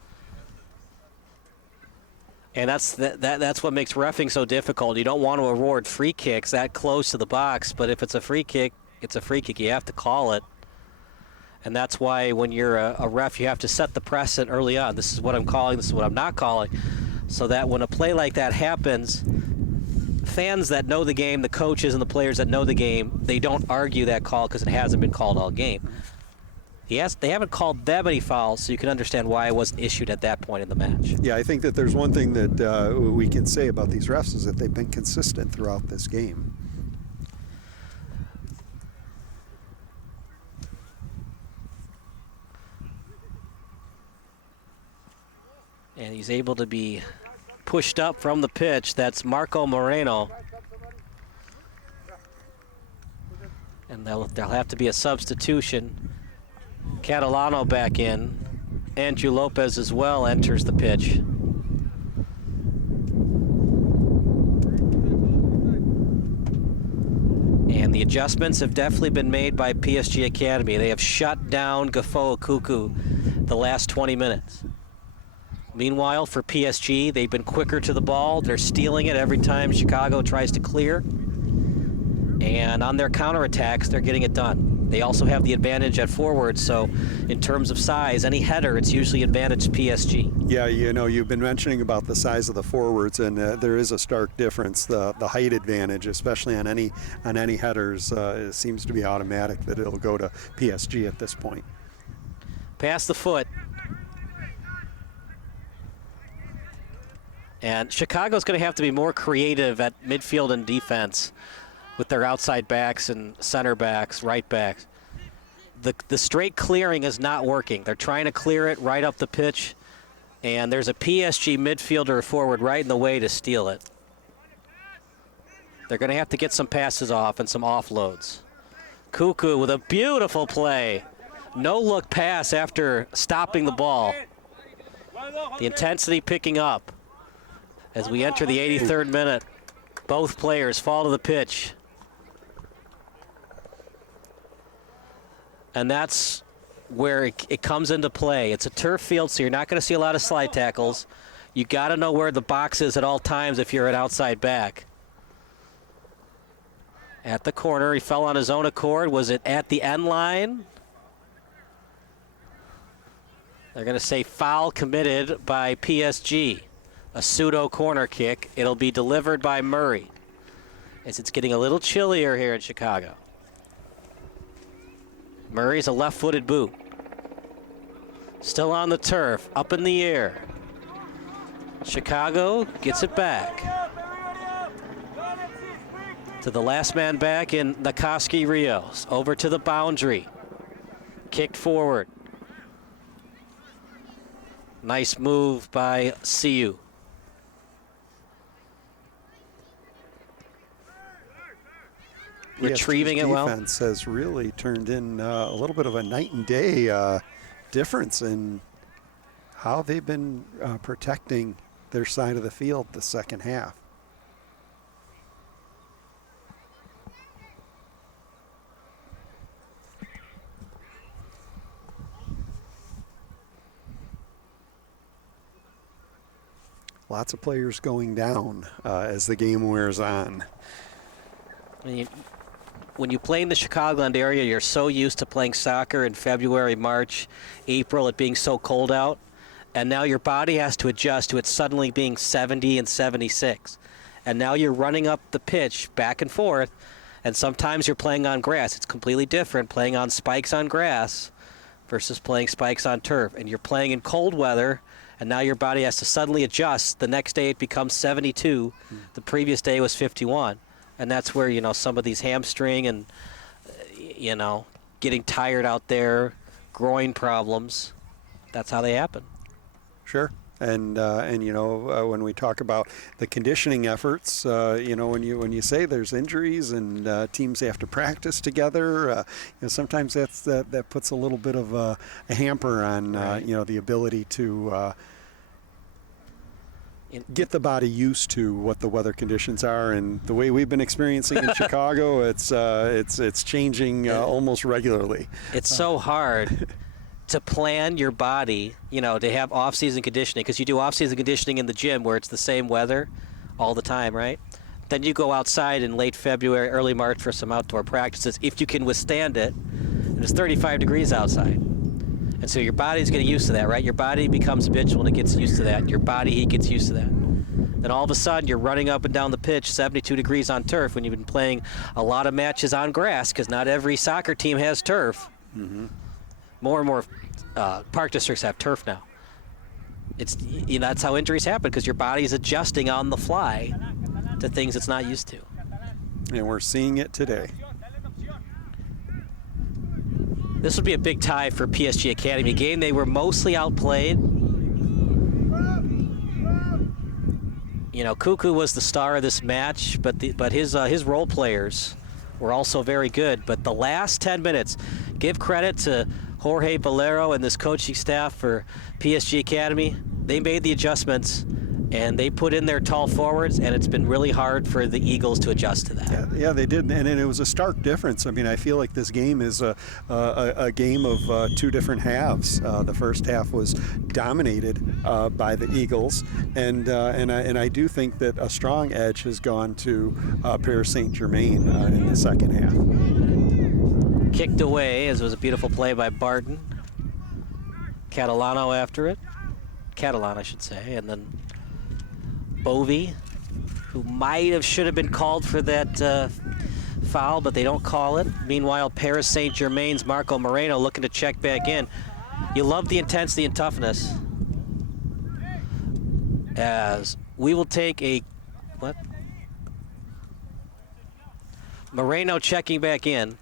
And that's what makes reffing so difficult. You don't want to award free kicks that close to the box, but if it's a free kick, it's a free kick. You have to call it. And that's why when you're a ref, you have to set the precedent early on. This is what I'm calling, this is what I'm not calling. So that when a play like that happens, fans that know the game, the coaches and the players that know the game, they don't argue that call because it hasn't been called all game. They haven't called that many fouls, so you can understand why it wasn't issued at that point in the match. Yeah, I think that there's one thing that we can say about these refs is that they've been consistent throughout this game. And he's able to be pushed up from the pitch. That's Marco Moreno. And there'll have to be a substitution. Catalano back in. Andrew Lopez as well enters the pitch. And the adjustments have definitely been made by PSG Academy. They have shut down Gafo Okuku the last 20 minutes. Meanwhile, for PSG, they've been quicker to the ball. They're stealing it every time Chicago tries to clear. And on their counterattacks, they're getting it done. They also have the advantage at forward, so in terms of size, any header, it's usually advantage PSG. Yeah, you know, you've been mentioning about the size of the forwards, and there is a stark difference. The height advantage, especially on any headers, it seems to be automatic that it'll go to PSG at this point. Pass the foot. And Chicago's going to have to be more creative at midfield and defense with their outside backs and center backs, right backs. The straight clearing is not working. They're trying to clear it right up the pitch, and there's a PSG midfielder or forward right in the way to steal it. They're going to have to get some passes off and some offloads. Cuckoo with a beautiful play. No-look pass after stopping the ball. The intensity picking up. As we enter the 83rd minute, both players fall to the pitch. And that's where it comes into play. It's a turf field, so you're not going to see a lot of slide tackles. You got to know where the box is at all times if you're an outside back. At the corner, he fell on his own accord. Was it at the end line? They're going to say foul committed by PSG. A pseudo corner kick. It'll be delivered by Murray as it's getting a little chillier here in Chicago. Murray's a left-footed boot. Still on the turf, up in the air. Chicago gets it back to the last man back in Nikoski Rios. Over to the boundary. Kicked forward. Nice move by Siu. Retrieving it well. Defense has really turned in a little bit of a night and day difference in how they've been protecting their side of the field the second half. Lots of players going down as the game wears on. When you play in the Chicagoland area, you're so used to playing soccer in February, March, April, it being so cold out. And now your body has to adjust to it suddenly being 70 and 76. And now you're running up the pitch back and forth, and sometimes you're playing on grass. It's completely different playing on spikes on grass versus playing spikes on turf. And you're playing in cold weather, and now your body has to suddenly adjust. The next day it becomes 72. The previous day was 51. And that's where, you know, some of these hamstring and, you know, getting tired out there, groin problems, that's how they happen. Sure. And you know, when we talk about the conditioning efforts, you know, when you say there's injuries and teams have to practice together, you know, sometimes that puts a little bit of a hamper on Right. you know, the ability to get the body used to what the weather conditions are, and the way we've been experiencing in Chicago, it's changing almost regularly. It's so hard to plan your body, you know, to have off-season conditioning, because you do off-season conditioning in the gym where it's the same weather all the time, right? Then you go outside in late February, early March for some outdoor practices, if you can withstand it, and it's 35 degrees outside. And so your body's getting used to that, right? Your body becomes habitual and it gets used to that. Your body heat gets used to that. Then all of a sudden you're running up and down the pitch 72 degrees on turf when you've been playing a lot of matches on grass, because not every soccer team has turf. More and more park districts have turf now. It's, you know, that's how injuries happen, because your body's adjusting on the fly to things it's not used to. And we're seeing it today. This would be a big tie for PSG Academy. Game they were mostly outplayed. You know, Cuckoo was the star of this match, but his role players were also very good. But the last 10 minutes, give credit to Jorge Valero and this coaching staff for PSG Academy. They made the adjustments, and they put in their tall forwards, and it's been really hard for the Eagles to adjust to that. Yeah, they did, and it was a stark difference. I mean, I feel like this game is a game of two different halves. The first half was dominated by the Eagles, and I do think that a strong edge has gone to Paris Saint-Germain in the second half. Kicked away, as it was a beautiful play by Barton. Catalano after it. Catalan, I should say, and then Bovey, who should have been called for that foul, but they don't call it. Meanwhile, Paris Saint-Germain's Marco Moreno looking to check back in. You love the intensity and toughness. As we will take a, what? Moreno checking back in.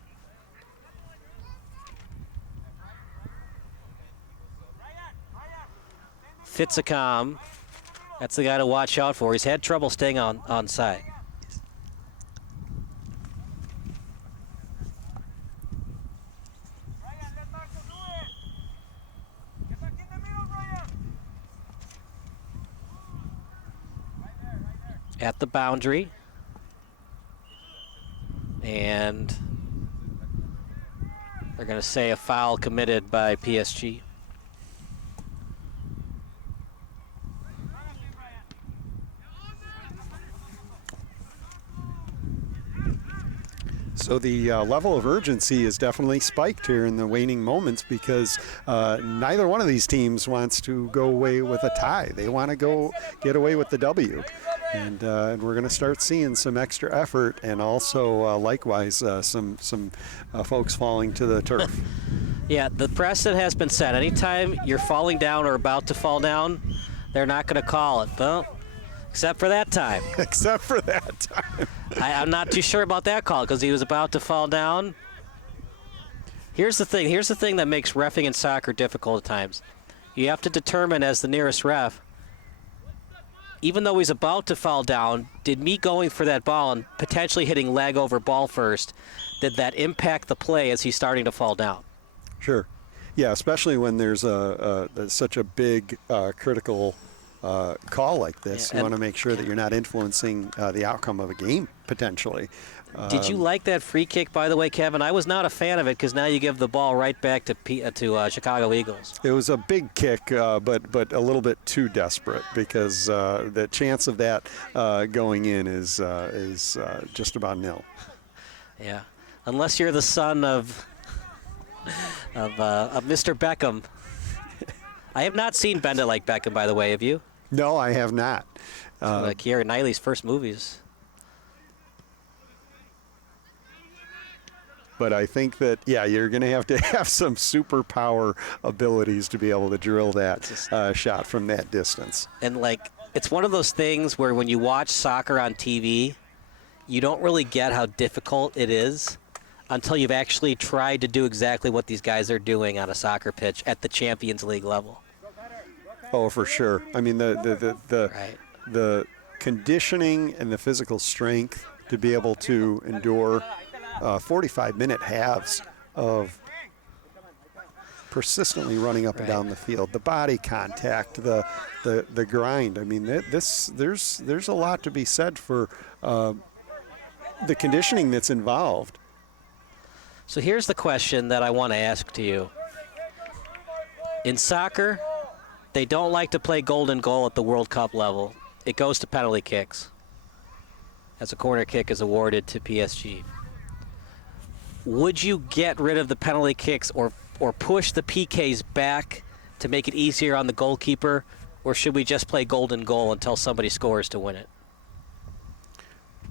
Fitzicom, that's the guy to watch out for. He's had trouble staying on side. At the boundary. And they're going to say a foul committed by PSG. So the level of urgency is definitely spiked here in the waning moments, because neither one of these teams wants to go away with a tie. They want to get away with the W. And we're going to start seeing some extra effort, and also likewise some folks falling to the turf. Yeah, the precedent has been set. Anytime you're falling down or about to fall down, they're not going to call it. Well, except for that time. Except for that time. I'm not too sure about that call, because he was about to fall down. Here's the thing. Here's the thing that makes reffing in soccer difficult at times. You have to determine, as the nearest ref, even though he's about to fall down, did me going for that ball and potentially hitting leg over ball first, did that impact the play as he's starting to fall down? Sure. Yeah, especially when there's such a big critical call like this. You want to make sure that you're not influencing the outcome of a game, potentially. Did you like that free kick, by the way, Kevin? I was not a fan of it, because now you give the ball right back to Chicago Eagles. It was a big kick, but a little bit too desperate, because the chance of that going in is just about nil. Yeah, unless you're the son of Mr. Beckham. I have not seen Bend It Like Beckham, by the way. Have you? No, I have not. Like Keira Knightley's first movies. But I think that, yeah, you're going to have some superpower abilities to be able to drill that shot from that distance. And, like, it's one of those things where when you watch soccer on TV, you don't really get how difficult it is until you've actually tried to do exactly what these guys are doing on a soccer pitch at the Champions League level. Oh, for sure. I mean, the conditioning and the physical strength to be able to endure 45-minute halves of persistently running up and down the field, the body contact, the grind. I mean, there's a lot to be said for the conditioning that's involved. So here's the question that I want to ask to you. In soccer, they don't like to play golden goal at the World Cup level. It goes to penalty kicks, as a corner kick is awarded to PSG. Would you get rid of the penalty kicks or push the PKs back to make it easier on the goalkeeper Or should we just play golden goal until somebody scores to win it?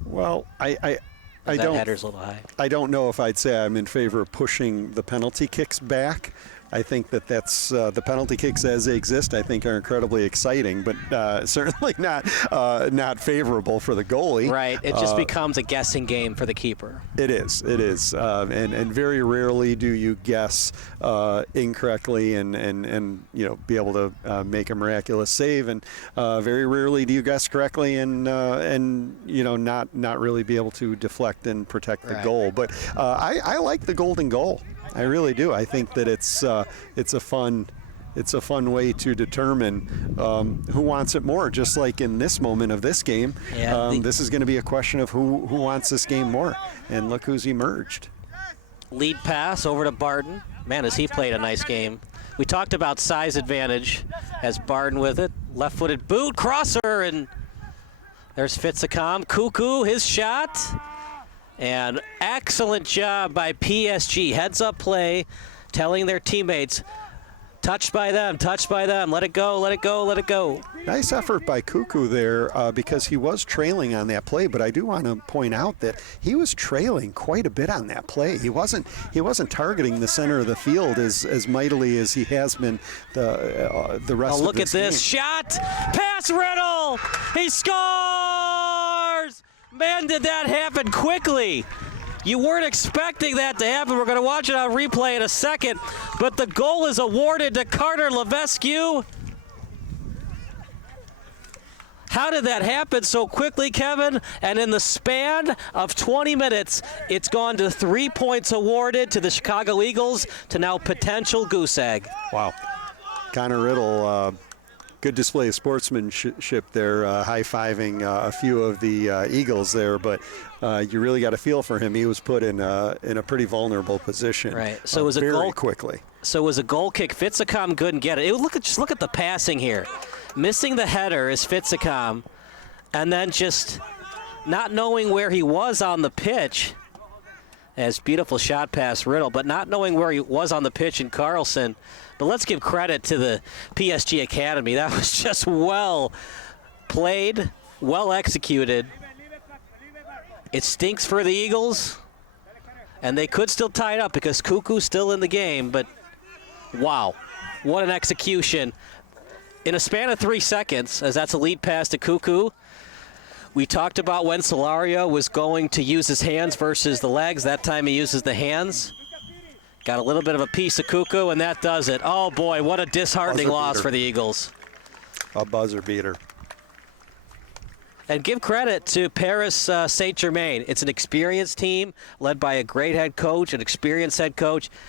Well, I That don't. header's a little high. I don't know if I'd say I'm in favor of pushing the penalty kicks back. I think that's the penalty kicks as they exist. I think are incredibly exciting, but certainly not favorable for the goalie. Right. It just becomes a guessing game for the keeper. It is, and very rarely do you guess incorrectly and be able to make a miraculous save, and very rarely do you guess correctly and not really be able to deflect and protect the goal. But I like the golden goal. I really do. I think that it's a fun way to determine who wants it more. Just like in this moment of this game, this is going to be a question of who wants this game more. And look who's emerged. Lead pass over to Barton. Man, has he played a nice game. We talked about size advantage as Barton with it. Left-footed boot, crosser, and there's Fitzicom. Cuckoo, his shot. And excellent job by PSG. Heads-up play, telling their teammates, touched by them, let it go, let it go, let it go. Nice effort by Cuckoo there because he was trailing on that play, but I do want to point out that he was trailing quite a bit on that play. He wasn't targeting the center of the field as mightily as he has been the rest of look this at this game. shot, pass Riddle, he scores! Man, did that happen quickly. You weren't expecting that to happen. We're going to watch it on replay in a second, but the goal is awarded to Carter Levesque. How did that happen so quickly, Kevin? And in the span of 20 minutes, it's gone to 3 points awarded to the Chicago Eagles to now potential goose egg. Wow. Connor Riddle, good display of sportsmanship there, high-fiving a few of the Eagles there, but you really got a feel for him. He was put in a pretty vulnerable position. Right. So it was a very goal quickly. So it was a goal kick. Fitzicom couldn't get it. Just look at the passing here. Missing the header is Fitzicom, and then just not knowing where he was on the pitch. As beautiful shot past Riddle, but not knowing where he was on the pitch in Carlson. But let's give credit to the PSG Academy. That was just well played, well executed. It stinks for the Eagles, and they could still tie it up because Cuckoo's still in the game, but wow, what an execution. In a span of 3 seconds, as that's a lead pass to Cuckoo. We talked about when Solario was going to use his hands versus the legs. That time he uses the hands. Got a little bit of a piece of Cuckoo, and that does it. Oh, boy, what a disheartening loss for the Eagles. A buzzer beater. And give credit to Paris Saint-Germain. It's an experienced team led by a great head coach, an experienced head coach.